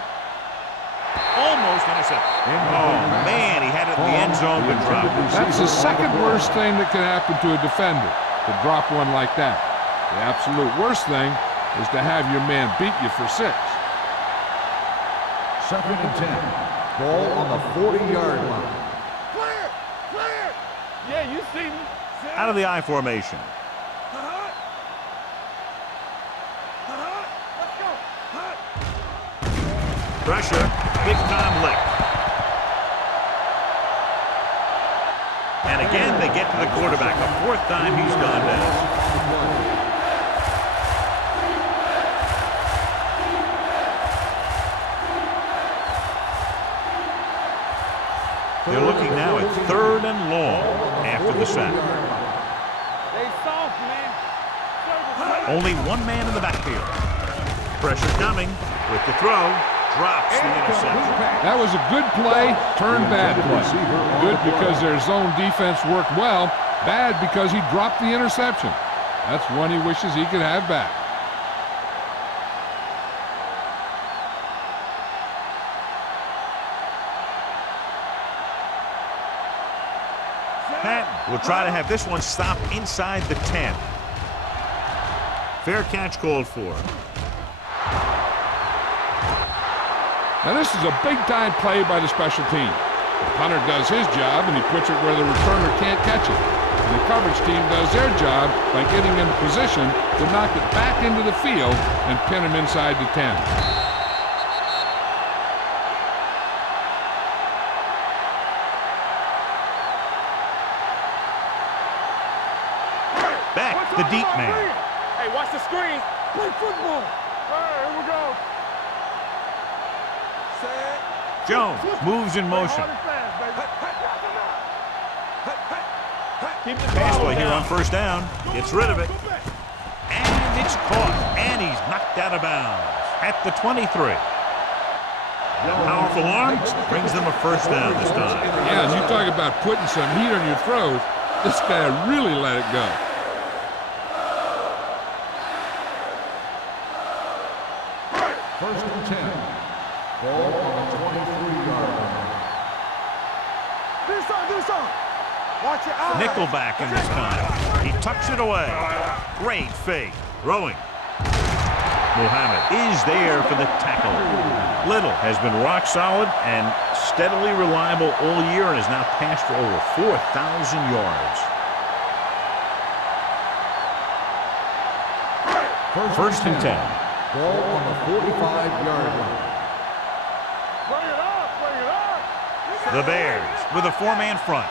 Almost intercepted. Oh, man, he had it in the end zone but dropped it. That's the second worst thing that can happen to a defender, to drop one like that. The absolute worst thing is to have your man beat you for 6. Second and 10. Ball on the 40-yard line. Clear. Yeah, you see me. Out of the I formation. Let's go. Pressure. Big time lick. And again, they get to the quarterback. A fourth time he's gone down. They're looking now at 3rd and long after the sack. Only one man in the backfield. Pressure coming with the throw. Drops the interception. That was a good play, turned bad play. Good because their zone defense worked well. Bad because he dropped the interception. That's one he wishes he could have back. Patton will try to have this one stop inside the 10. Fair catch called for. Now this is a big-time play by the special team. The punter does his job, and he puts it where the returner can't catch it. And the coverage team does their job by getting in position to knock it back into the field and pin him inside the 10. Back the deep man. Hey, watch the screen. Play football. All right, here we go. Jones moves in motion. Pass play here on 1st down. Gets rid of it. And it's caught. And he's knocked out of bounds at the 23. That powerful arm brings them a 1st down this time. Yeah, and you talk about putting some heat on your throws. This guy really let it go. First and 10. Ball on the 23-yard line. Do something. Watch your eyes. Nickelback in this time. He tucks it away. Great fake. Throwing. Muhammad is there for the tackle. Little has been rock solid and steadily reliable all year and has now passed for over 4,000 yards. First and 10. Ball on the 45-yard line. Bring it up. The Bears with a 4-man front.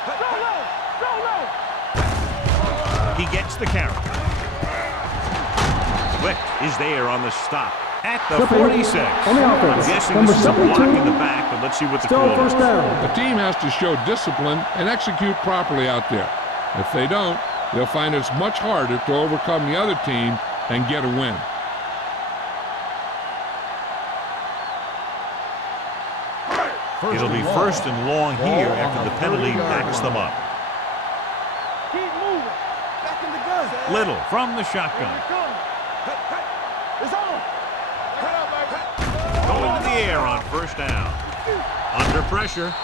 He gets the carry. Wick is there on the stop at the 46. On the offense. I'm guessing Number this is a 72. block in the back, but let's see what the Still call is. 1st down. The team has to show discipline and execute properly out there. If they don't, they'll find it's much harder to overcome the other team and get a win. It'll be 1st and long here after the penalty backs them up. Keep moving. Back in the gun. Little from the shotgun. It's on. Going to the air on 1st down. Under pressure.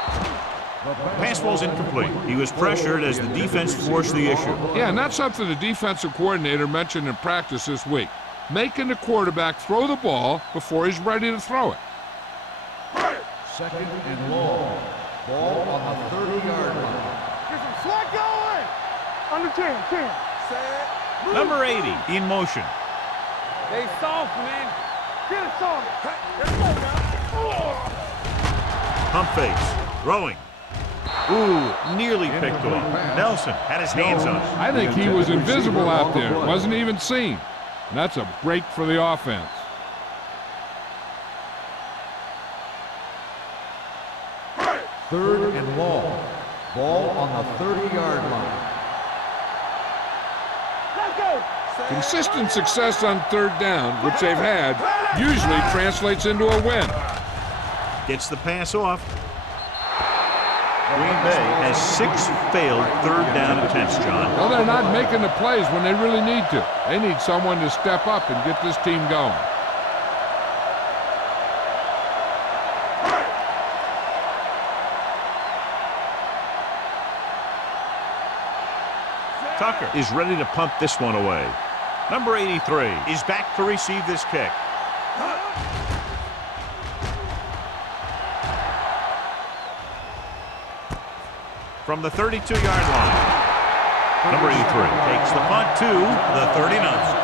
Pass ball's incomplete. He was pressured as the defense forced the issue. Yeah, and that's something the defensive coordinator mentioned in practice this week. Making the quarterback throw the ball before he's ready to throw it. 2nd and long. Ball on the 30-yard line. Get some slack going. Under 10. Number 80 in motion. They soft, man. Get it soft. Let's go, man. Pump fakes. Throwing. Ooh, nearly picked off. Nelson had his hands on it. I think he was invisible out there. Wasn't even seen. And that's a break for the offense. Third and long. Ball on the 30-yard line. Let's go. Consistent success on 3rd down, which they've had, usually translates into a win. Gets the pass off. Green Bay has 6 failed 3rd down attempts, John. Well, they're not making the plays when they really need to. They need someone to step up and get this team going. Tucker is ready to punt this one away. Number 83 is back to receive this kick. From the 32-yard line, number 83 takes the punt to the 39.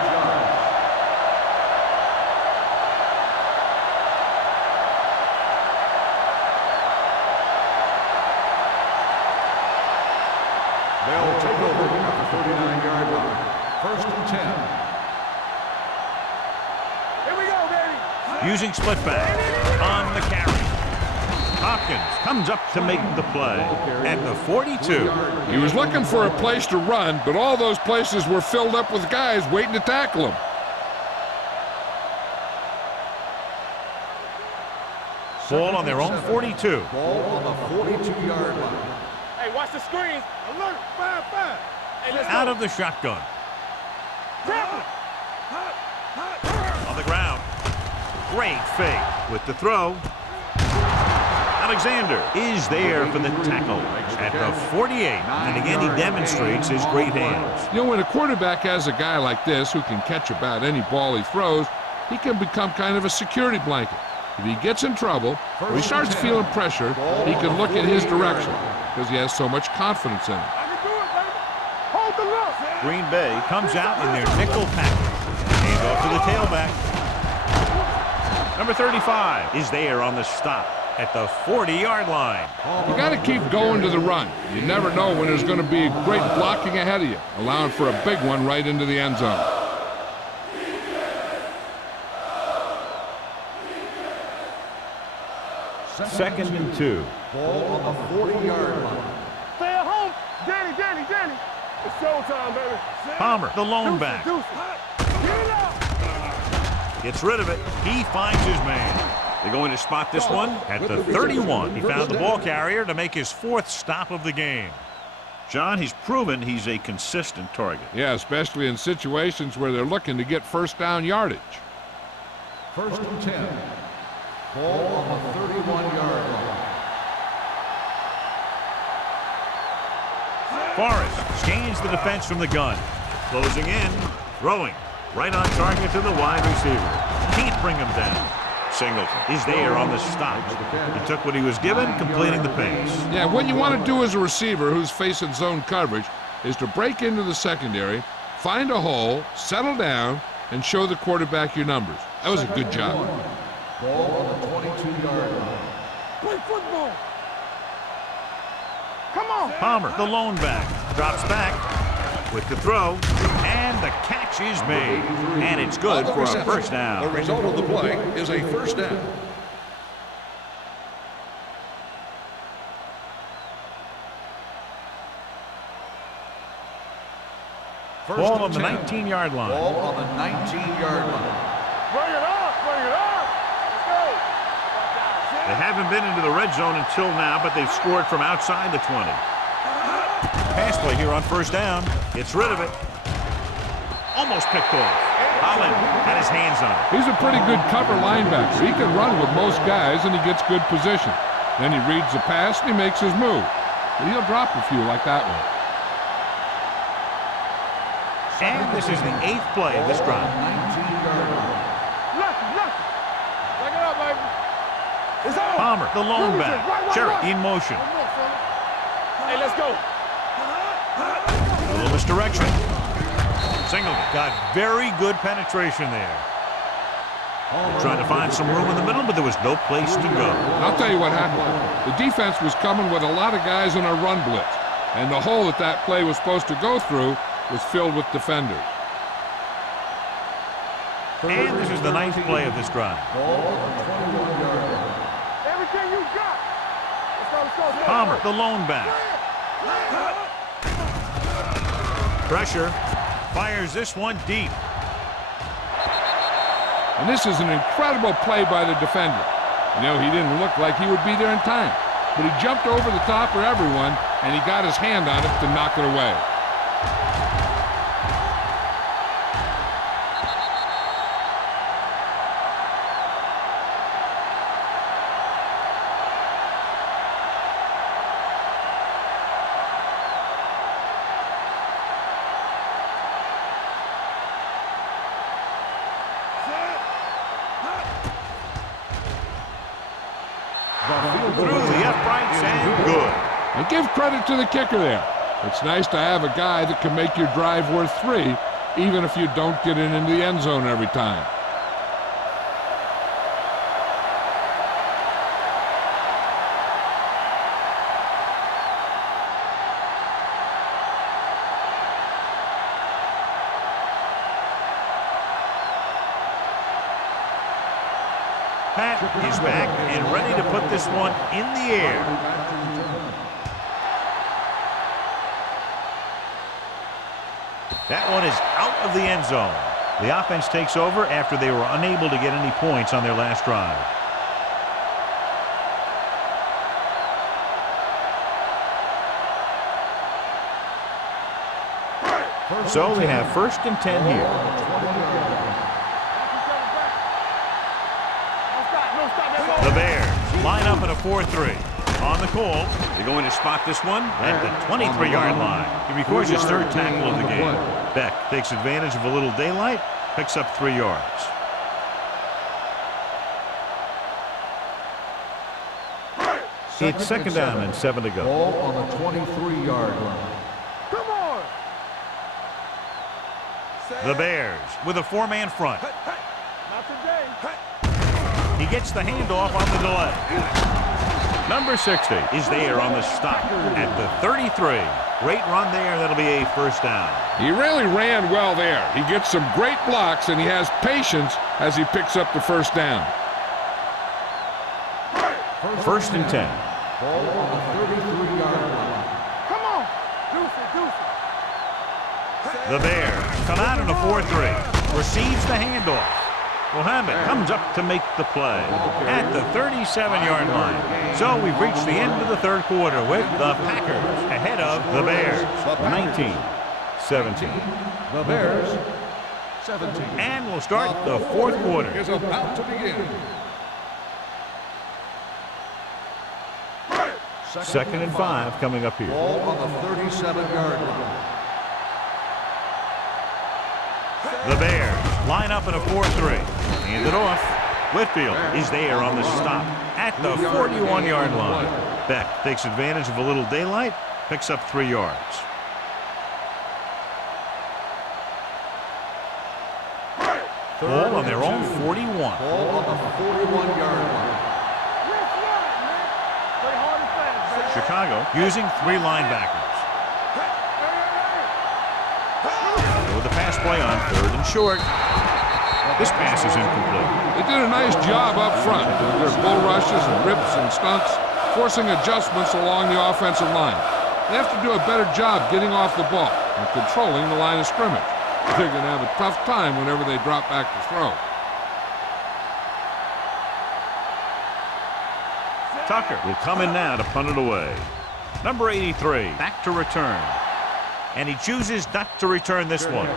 using split back on the carry. Hopkins comes up to make the play at the 42. He was looking for a place to run, but all those places were filled up with guys waiting to tackle him. Ball on their own 42. Ball on the 42-yard line. Hey, watch the screens. Alert, 5-5. Hey, let's Out go. of the shotgun. Tackle. On the ground. Great fake with the throw. Alexander is there for the tackle at the 48. And again, he demonstrates his great hands. You know, when a quarterback has a guy like this who can catch about any ball he throws, he can become kind of a security blanket. If he gets in trouble, or he starts feeling pressure, he can look in his direction because he has so much confidence in him. I can do it, baby. Hold the look. Green Bay comes out in their nickel package. Hand off to the tailback. Number 35 is there on the stop at the 40-yard line. You got to keep going to the run. You never know when there's going to be great blocking ahead of you, allowing for a big one right into the end zone. Second and 2. Ball on the 40-yard line. Stay at home. Danny. It's showtime, baby. Palmer, the lone back. Deuce. Get it out. Gets rid of it. He finds his man. They're going to spot this one at the 31. He found the ball carrier to make his 4th stop of the game. John, he's proven he's a consistent target. Yeah, especially in situations where they're looking to get first down yardage. First and 10. Ball on the 31-yard line. Forrest scans the defense from the gun. Closing in, throwing. Right on target to the wide receiver. Can't bring him down. Singleton is there on the stop. He took what he was given, completing the pass. Yeah, what you want to do as a receiver who's facing zone coverage is to break into the secondary, find a hole, settle down, and show the quarterback your numbers. That was a good job. Ball on the 22-yard line. Play football. Come on. Palmer, the lone back, drops back with the throw, and the catch is made. And it's good for a first The down. result of the play is a first down. Ball on the 19-yard line. Ball on the 19-yard line. Bring it on. Let's go. They haven't been into the red zone until now, but they've scored from outside the 20. Pass play here on first down. Gets rid of it. Almost picked off. Holland had his hands on it. He's a pretty good cover linebacker. He can run with most guys, and he gets good position. Then he reads the pass, and he makes his move. But he'll drop a few like that one. And this is the 8th play of this drive. 19-yard line. Lucky. Back it up, baby. It's on. Palmer, the lone back. Cherry in motion. One more, fella. Hey, let's go. A little misdirection. Singleton got very good penetration there. They're trying to find some room in the middle, but there was no place to go. I'll tell you what happened. The defense was coming with a lot of guys in a run blitz, and the hole that play was supposed to go through was filled with defenders. And this is the 9th play of this drive. Ball on the 21-yard line. Everything you got. Let's go. Palmer, the lone back. Pressure. Fires this one deep. And this is an incredible play by the defender. You know, he didn't look like he would be there in time, but he jumped over the top of everyone, and he got his hand on it to knock it away. Through the uprights and good. And give credit to the kicker there. It's nice to have a guy that can make your drive worth 3, even if you don't get it into the end zone every time. Pat is back and ready to put this one in the air. That one is out of the end zone. The offense takes over after they were unable to get any points on their last drive. So they have 1st and 10 here. The Bears line up in a 4-3. On the call, they're going to spot this one at the 23-yard line. He records his 3rd tackle of the game. Beck takes advantage of a little daylight, picks up 3 yards. It's 2nd down and 7 to go. Ball on the 23-yard line. Come on! The Bears with a 4-man front. Not today. He gets the handoff on the delay. Number 60 is there on the stop at the 33. Great run there. That'll be a 1st down. He really ran well there. He gets some great blocks, and he has patience as he picks up the 1st down. 1st and 10. Ball on the 33-yard line. Come on! Deuce it. The Bears come out in a 4-3. Receives the handoff. Mohammed comes up to make the play at the 37-yard line. So we've reached the end of the 3rd quarter with the Packers ahead of the Bears. 19-17. The Bears, 17. And we'll start the 4th quarter. Is about to begin. 2nd and 5 coming up here. Ball on the 37-yard line. The Bears line up in a 4-3. Hand it off. Whitfield is there on the stop at the 41-yard line. Beck takes advantage of a little daylight, picks up 3 yards. Ball on their own 41. Ball on the 41-yard line. Play hard and fast, man. Chicago using 3 linebackers. With the pass play on 3rd and short. This pass is incomplete. They did a nice job up front. There's bull rushes and rips and stunts, forcing adjustments along the offensive line. They have to do a better job getting off the ball and controlling the line of scrimmage. They're going to have a tough time whenever they drop back to throw. Tucker will come in now to punt it away. Number 83 back to return. And he chooses not to return this one.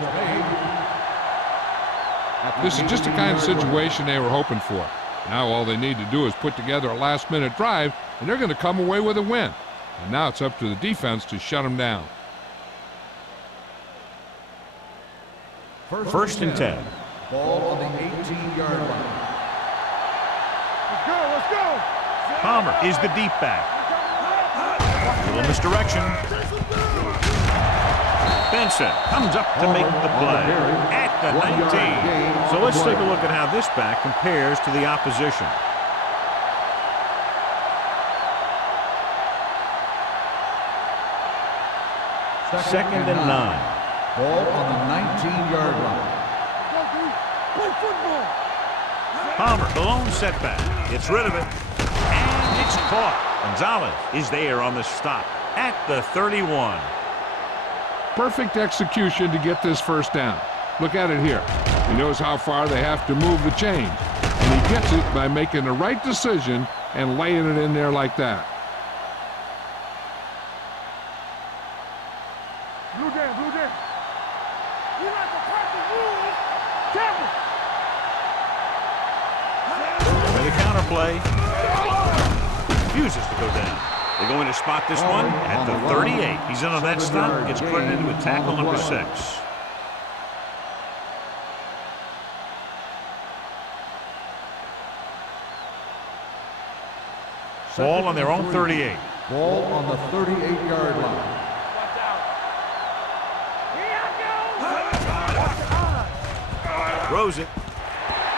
This is just the kind of situation they were hoping for. Now all they need to do is put together a last-minute drive, and they're going to come away with a win. And now it's up to the defense to shut them down. 1st and 10. Ball on the 18-yard line. Let's go, let's go! Palmer is the deep back. A little misdirection. Benson comes up to make the play at the 19. So let's take a look at how this back compares to the opposition. Second and 9. Ball on the 19-yard line. Go, dude. Play football! Palmer, the lone setback, gets rid of it, and it's caught. Gonzalez is there on the stop at the 31. Perfect execution to get this 1st down. Look at it here. He knows how far they have to move the chains, and he gets it by making the right decision and laying it in there like that. Blue down, blue down. You like to practice rules. Tampa. With a counterplay, refuses to go down. They're going to spot this one at the 38. He's in on that stop, gets credited with tackle number 6. Ball on their own 38. Ball on the 38-yard line. Throws it.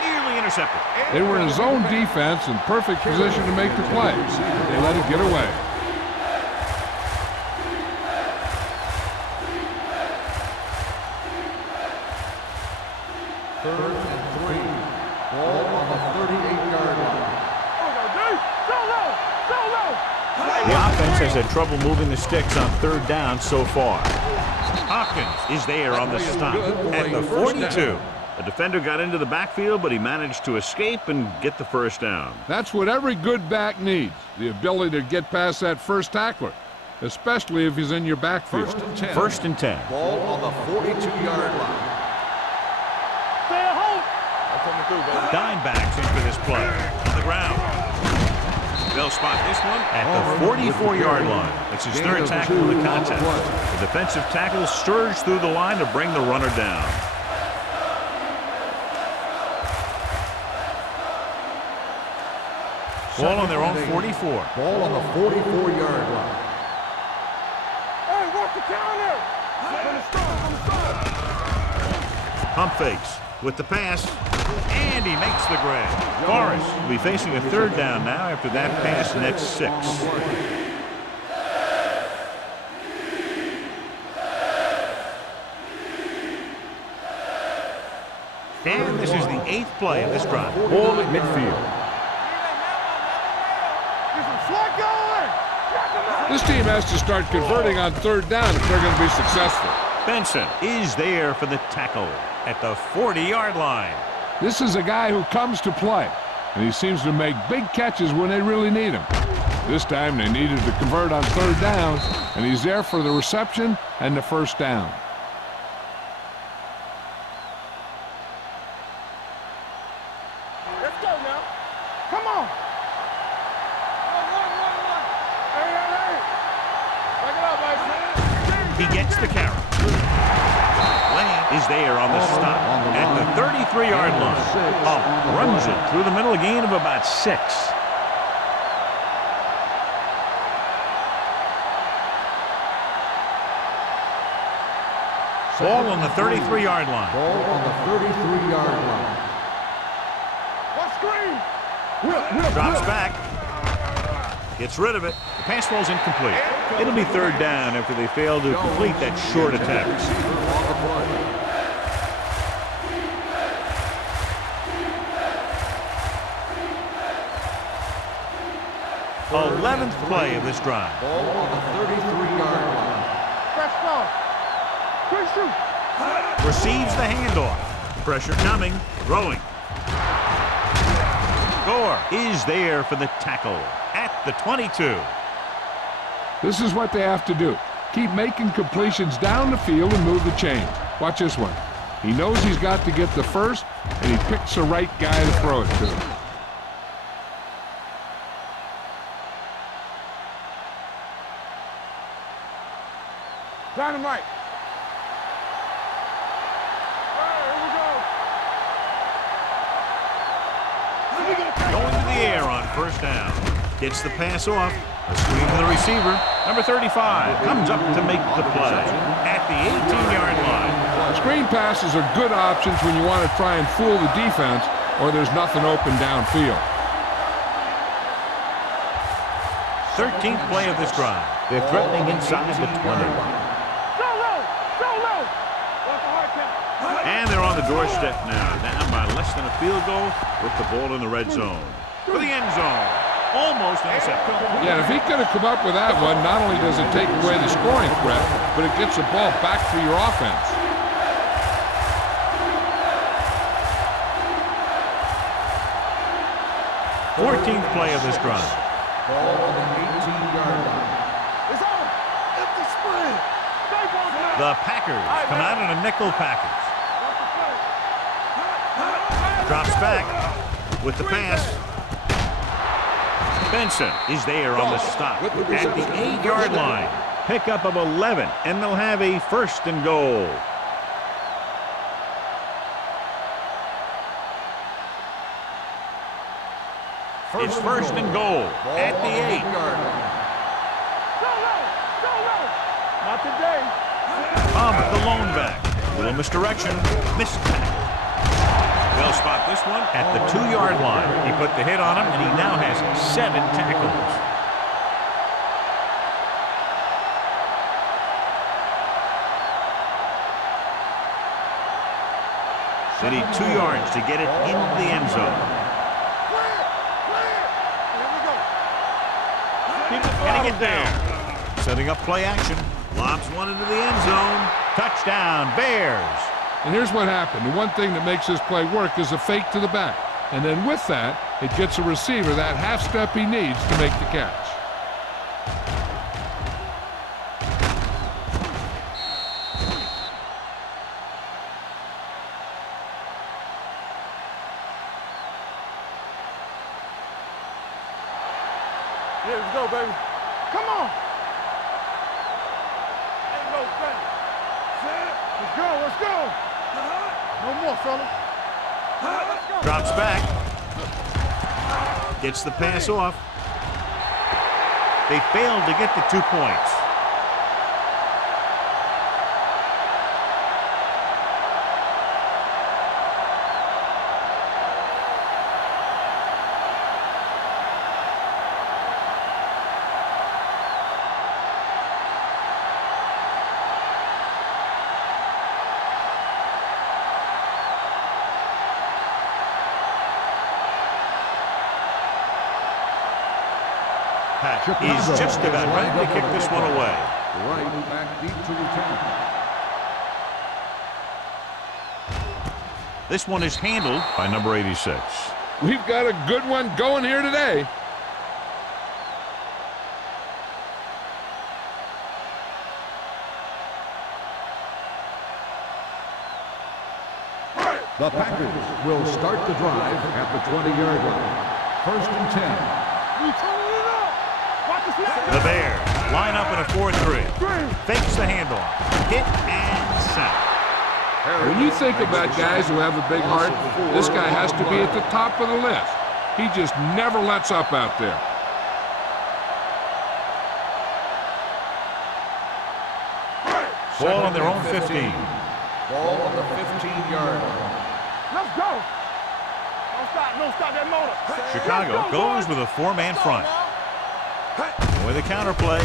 Nearly intercepted. They were in zone defense in perfect position to make the play. They let it get away. Third and 3. Ball on the 38-yard line. The offense has had trouble moving the sticks on third down so far. Hopkins is there on the stop at the 42. The defender got into the backfield, but he managed to escape and get the first down. That's what every good back needs, the ability to get past that first tackler, especially if he's in your backfield. First and 10. Ball on the 42-yard line. Stay at home. Dime backs in for this play. On the ground. They'll spot this one at the 44-yard line. It's his third tackle of the contest. The defensive tackle surged through the line to bring the runner down. Ball on their own 44. Ball on the 44-yard line. Hey, work the counter. Pump fakes with the pass, and he makes the grab. Forrest will be facing a third down now after that pass next 6. And this is the 8th play of this drive. Ball at midfield. This team has to start converting on third down if they're going to be successful. Benson is there for the tackle at the 40-yard line. This is a guy who comes to play, and he seems to make big catches when they really need him. This time they needed to convert on third down, and he's there for the reception and the first down. Let's go now. Come on. He gets the carry. Lane is there on the stop at the 33-yard line. Runs it through the middle, a gain of about 6. Ball on the 33-yard line. Ball on the 33-yard line. What screen? Drops back. Gets rid of it. The pass falls incomplete. It'll be third down after they fail to complete that short attempt. 11th play of this drive. Ball on the 33-yard line. Fresh ball. Quick shoot. Receives the handoff. Pressure coming. Throwing. Gore is there for the tackle at the 22. This is what they have to do. Keep making completions down the field and move the chains. Watch this one. He knows he's got to get the first, and he picks the right guy to throw it to. Dynamite. Going to the air on first down. Gets the pass off. A screen to the receiver. Number 35 comes up to make the play at the 18-yard line. Screen passes are good options when you want to try and fool the defense or there's nothing open downfield. 13th play of this drive. They're threatening inside the 20. And they're on the doorstep now, down by less than a field goal with the ball in the red zone. For the end zone. Almost intercepted. Yeah, if he could have come up with that one, not only does it take away the scoring threat, but it gets the ball back for your offense. Fourteenth play of this drive. Ball on the 18-yard line. It's on. Empty spread. The Packers come out in a nickel package. Drops back with the pass. Benson is there on the stop at the 8-yard line. Pickup of 11, and they'll have a first and goal. It's first and goal at the 8. Not today. The lone back. Little misdirection. Missed tackle. They'll spot this one at the 2-yard line. He put the hit on him, and he now has 7 tackles. They need 2 yards to get it into the end zone. Here we go. Getting it down. Setting up play action. Lobs one into the end zone. Touchdown, Bears. And here's what happened. The one thing that makes this play work is a fake to the back. And then with that, it gets a receiver that half step he needs to make the catch. Yeah, let's go, baby. Come on. Ain't no thing. Let's go, let's go. No more, fellas. Let's go. Drops back. Gets the pass off. They failed to get the 2 points. He's just about ready to kick this one away. Right back deep to return. This one is handled by number 86. We've got a good one going here today. The Packers will start the drive at the 20-yard line. 1st and 10. We turning it up. Watch the snap. The Bears line up in a 4-3. Fakes the handoff. Hit and sack. When you think about guys who have a big heart, this guy has to be at the top of the list. He just never lets up out there. Ball on their own 15. Ball on the 15-yard line. Let's go. Don't stop that motor. Chicago goes with a 4-man front. With a counterplay.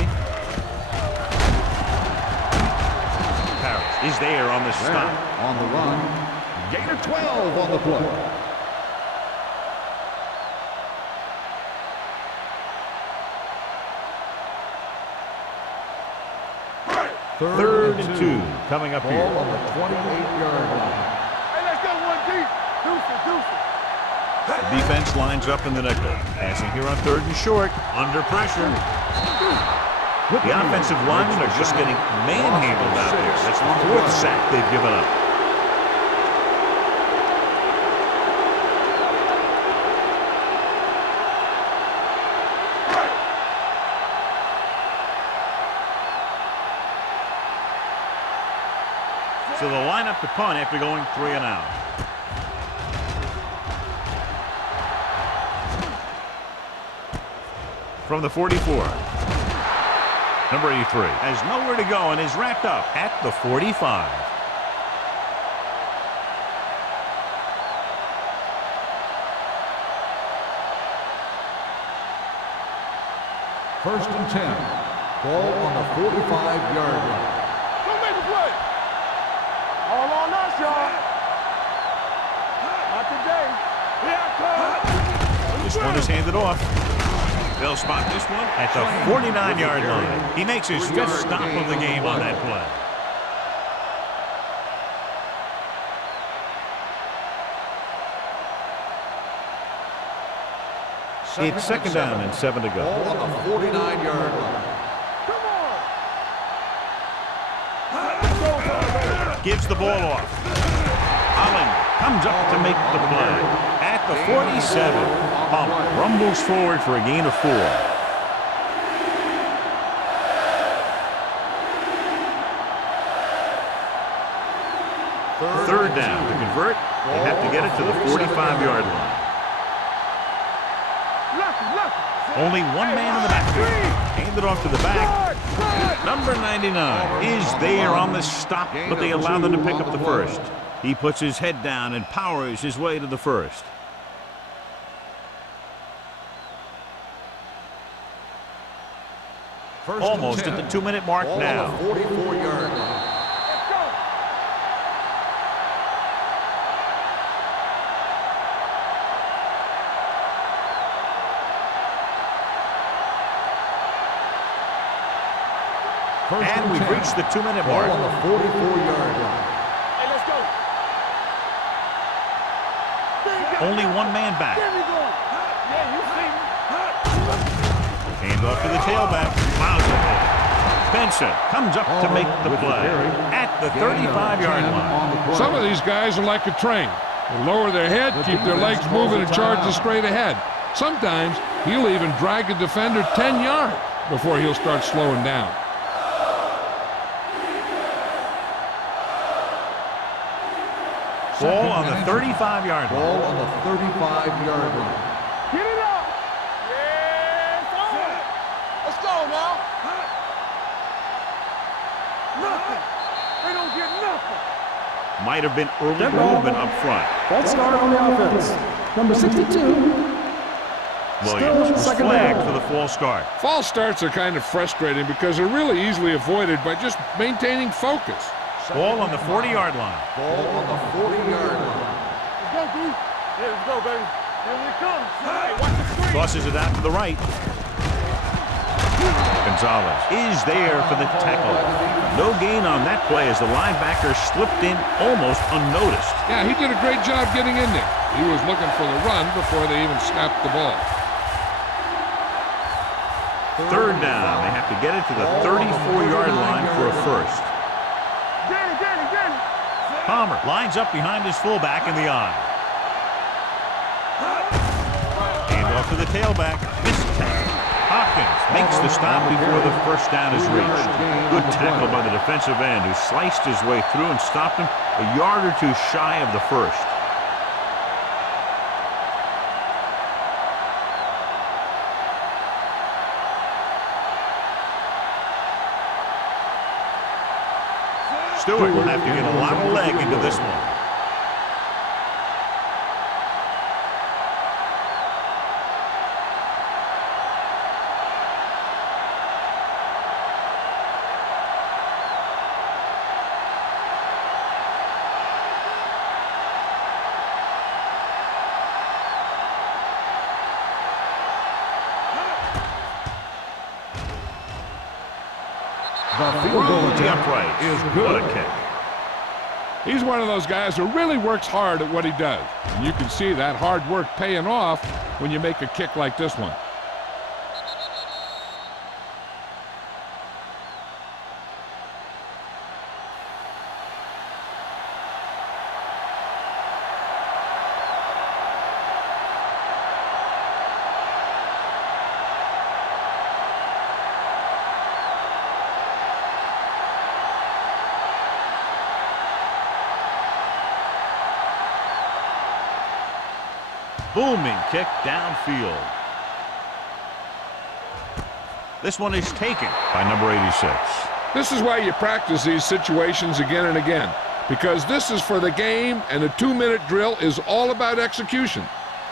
Harris is there on the stop. On the run. Gain of 12 on the play. Third and 2 coming up Ball here. on the 28-yard line. Hey, let's go one deep. Deuce it. The defense lines up in the nickel. Passing here on 3rd and short. Under pressure. The offensive linemen are just getting manhandled out there. That's the 4th sack they've given up. So they'll line up to punt after going 3 and out. From the 44. Number 83 has nowhere to go and is wrapped up at the 45. First and 10. Ball on the 45-yard line. Don't make the play. All on us, y'all. Not today. Here I come. This one is handed off. They'll spot this one at the 49-yard line. He makes his 5th stop of the game on that play. It's 2nd down and 7 to go. Ball on the 49-yard line. Come on. Gives the ball off. Holland comes up to make the play. At the 47, Pump rumbles forward for a gain of 4. Third down. To convert, they have to get it to the 45-yard line. Only one man in the backfield. Handed off to the back. Number 99 is there on the stop, but they allow them to pick up the 1st. He puts his head down and powers his way to the 1st. Almost at the 2-minute mark now. 44-yard line. And we've reached the 2-minute Ball mark. on the 44-yard line. Hey, let's go. Only one man back. There we go. Yeah, you see me. Hand off to the tailback. Wowza. Benson comes up to make the play at the 35-yard line. Some of these guys are like a train. They lower their head, keep their legs moving, and charge it straight ahead. Sometimes he'll even drag a defender 10 yards before he'll start slowing down. Ball on the 35-yard line. Ball on the 35-yard line. Get it up. Yeah, let's go now. Nothing. They don't get nothing. Might have been early Dead ball. movement up front. False start on the offense. Number 62. Williams second flagged down. for the false start. False starts are kind of frustrating because they're really easily avoided by just maintaining focus. Ball on the 40-yard line. Ball on the 40-yard line. Let's go, dude. Yeah, let's go, baby. Here it comes. Hey, watch the screen. Tosses it out to the right. Gonzalez is there for the tackle. No gain on that play as the linebacker slipped in almost unnoticed. Yeah, he did a great job getting in there. He was looking for the run before they even snapped the ball. Third down. They have to get it to the 34-yard line for a first. Get it. Palmer lines up behind his fullback in the eye. Hand off to the tailback. Missed tackle. Hopkins makes the stop before the first down is reached. Good tackle by the defensive end who sliced his way through and stopped him a yard or two shy of the first. Stewart will have to get a lot of leg into this one. The field goal The attempt upright is What good. a kick. He's one of those guys who really works hard at what he does. And you can see that hard work paying off when you make a kick like this one. Booming kick downfield. This one is taken by number 86. This is why you practice these situations again and again, because this is for the game, and a 2-minute drill is all about execution.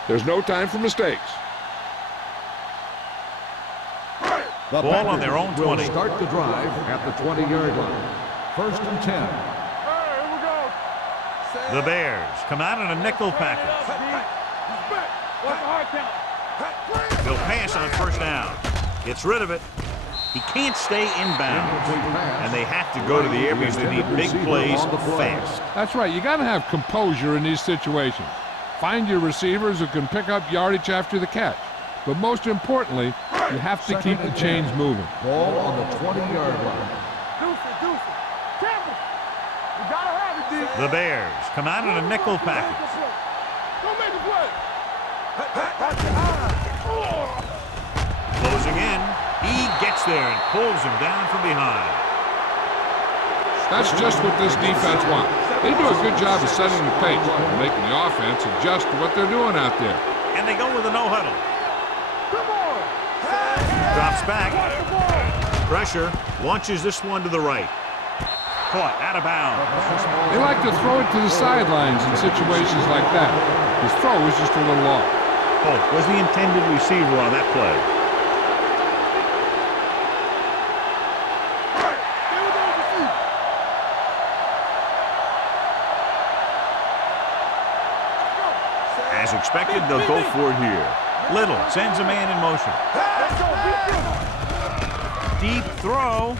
There's no time for mistakes. The Ball on their Packers own will 20. start the drive at the 20-yard line. First and 10. All right, here we go. The Bears come out in a nickel package. What's the hard count? They'll pass on first down. Gets rid of it. He can't stay inbounds. And they have to go to the areas that need big plays fast. That's right. You got to have composure in these situations. Find your receivers who can pick up yardage after the catch. But most importantly, you have to keep the chains moving. Ball on the 20-yard line. Deuce it. Campbell. You gotta have it, D. The Bears come out in a nickel package. Don't make the play. Closing in. He gets there and pulls him down from behind. That's just what this defense wants. They do a good job of setting the pace and making the offense adjust to what they're doing out there. And they go with a no-huddle. Come on. Drops back. Pressure. Launches this one to the right. Caught out of bounds. They like to throw it to the sidelines in situations like that. His throw was just a little off. Holt was the intended receiver on that play. As expected, they'll go for it here. Little sends a man in motion. Deep throw.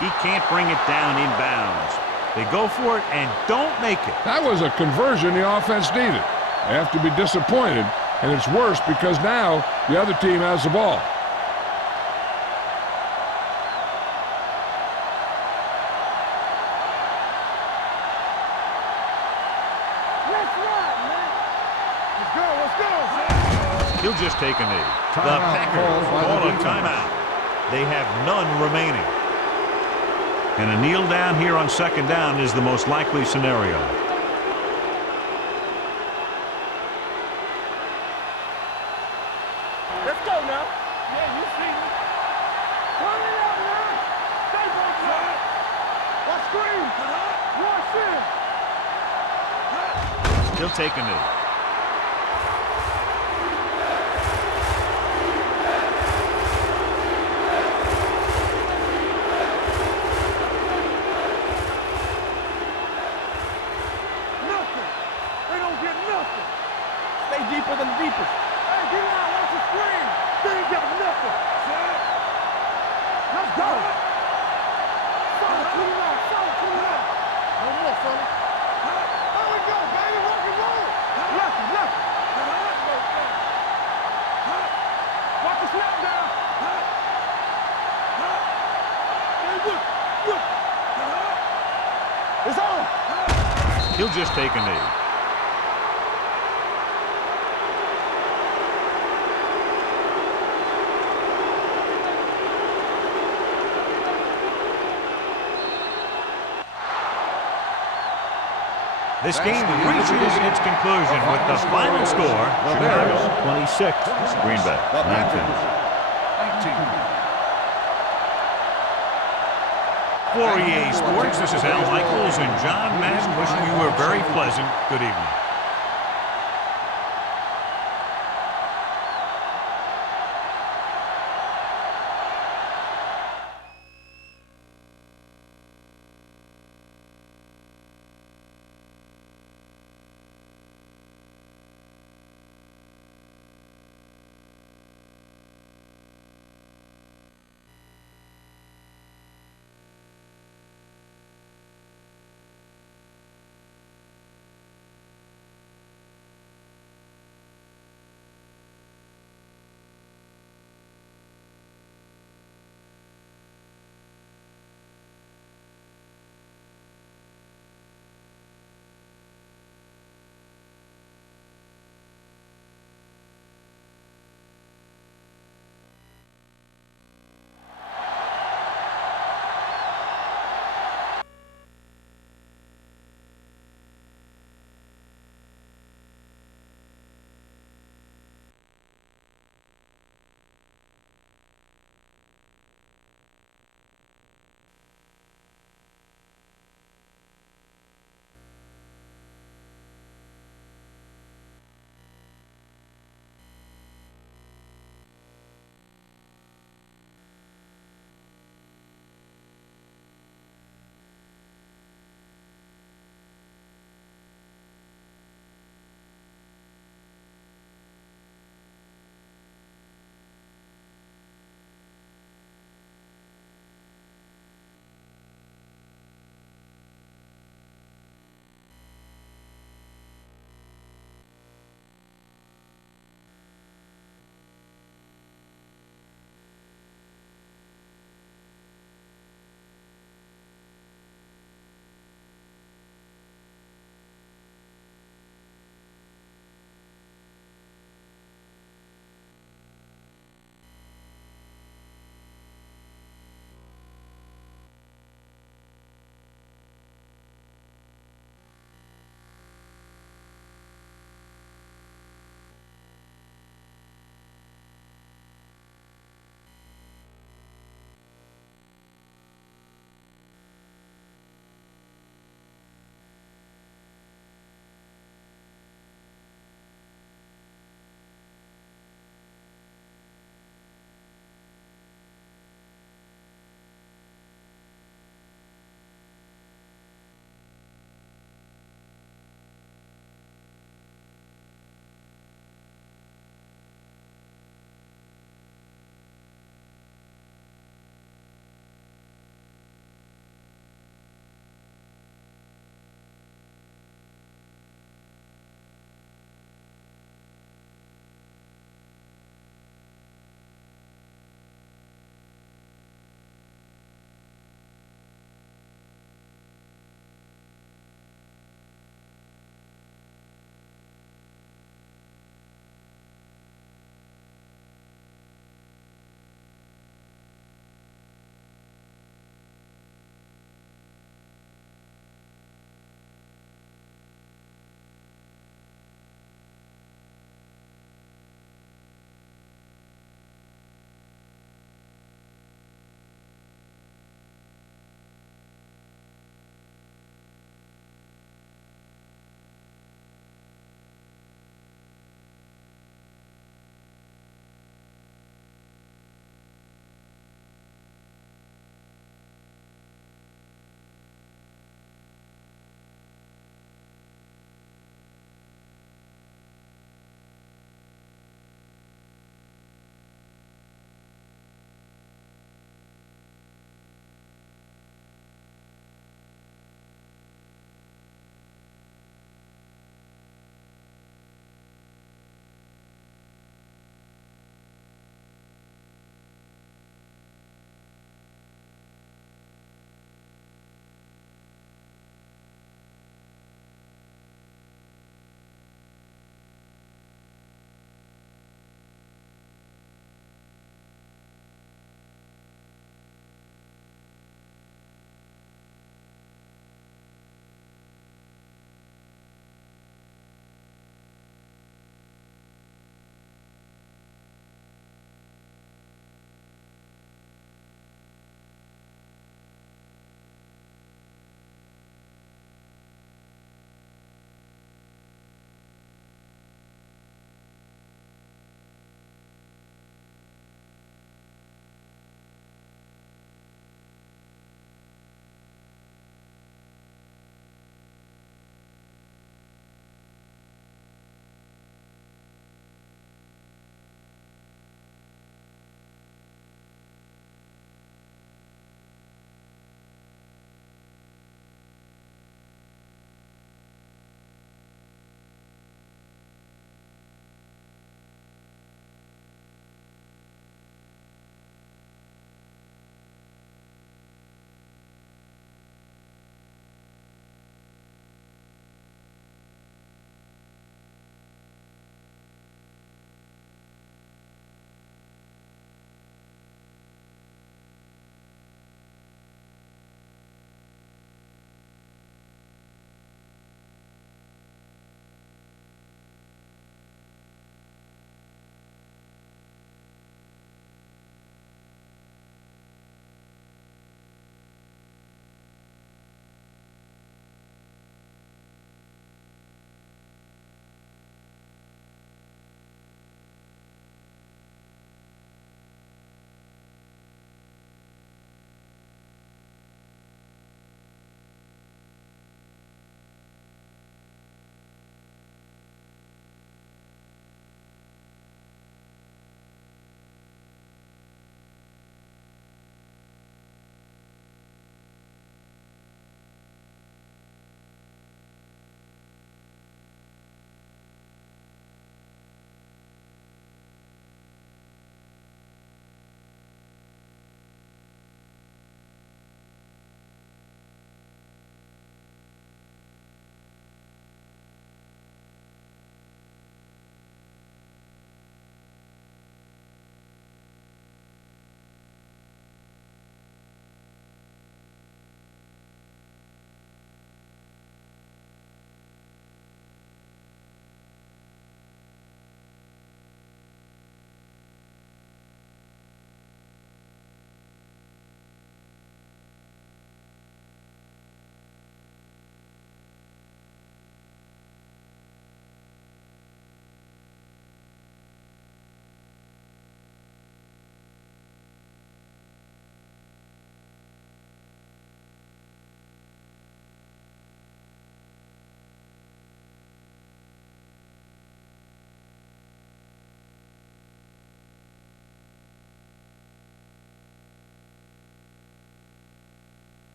He can't bring it down inbounds. They go for it and don't make it. That was a conversion the offense needed. They have to be disappointed, and it's worse because now the other team has the ball. Let's ride, man. Let's go, let's go. He'll just take a knee. The Timeout Packers called by the call a defense. timeout. They have none remaining. And a kneel down here on second down is the most likely scenario. Let's go now. Yeah, you see me. Turn it up, man. Stay on track. Watch screen. Rush in. He'll take a knee. Nothing. They don't get nothing. Stay deeper than the deepest. Hey, get out. Watch the screen. They ain't got nothing. Let's go. Solid, clean it out. Solid, clean it out. No more, fella. There we go, baby. Rock and roll. Left, left. Watch the snap down. Hey, look, look. It's on. He'll just take a knee. This game reaches its conclusion with the final score, Chicago 26, Green Bay 19. 19. For EA Sports, this is Al Michaels and John Madden wishing you a very pleasant good evening.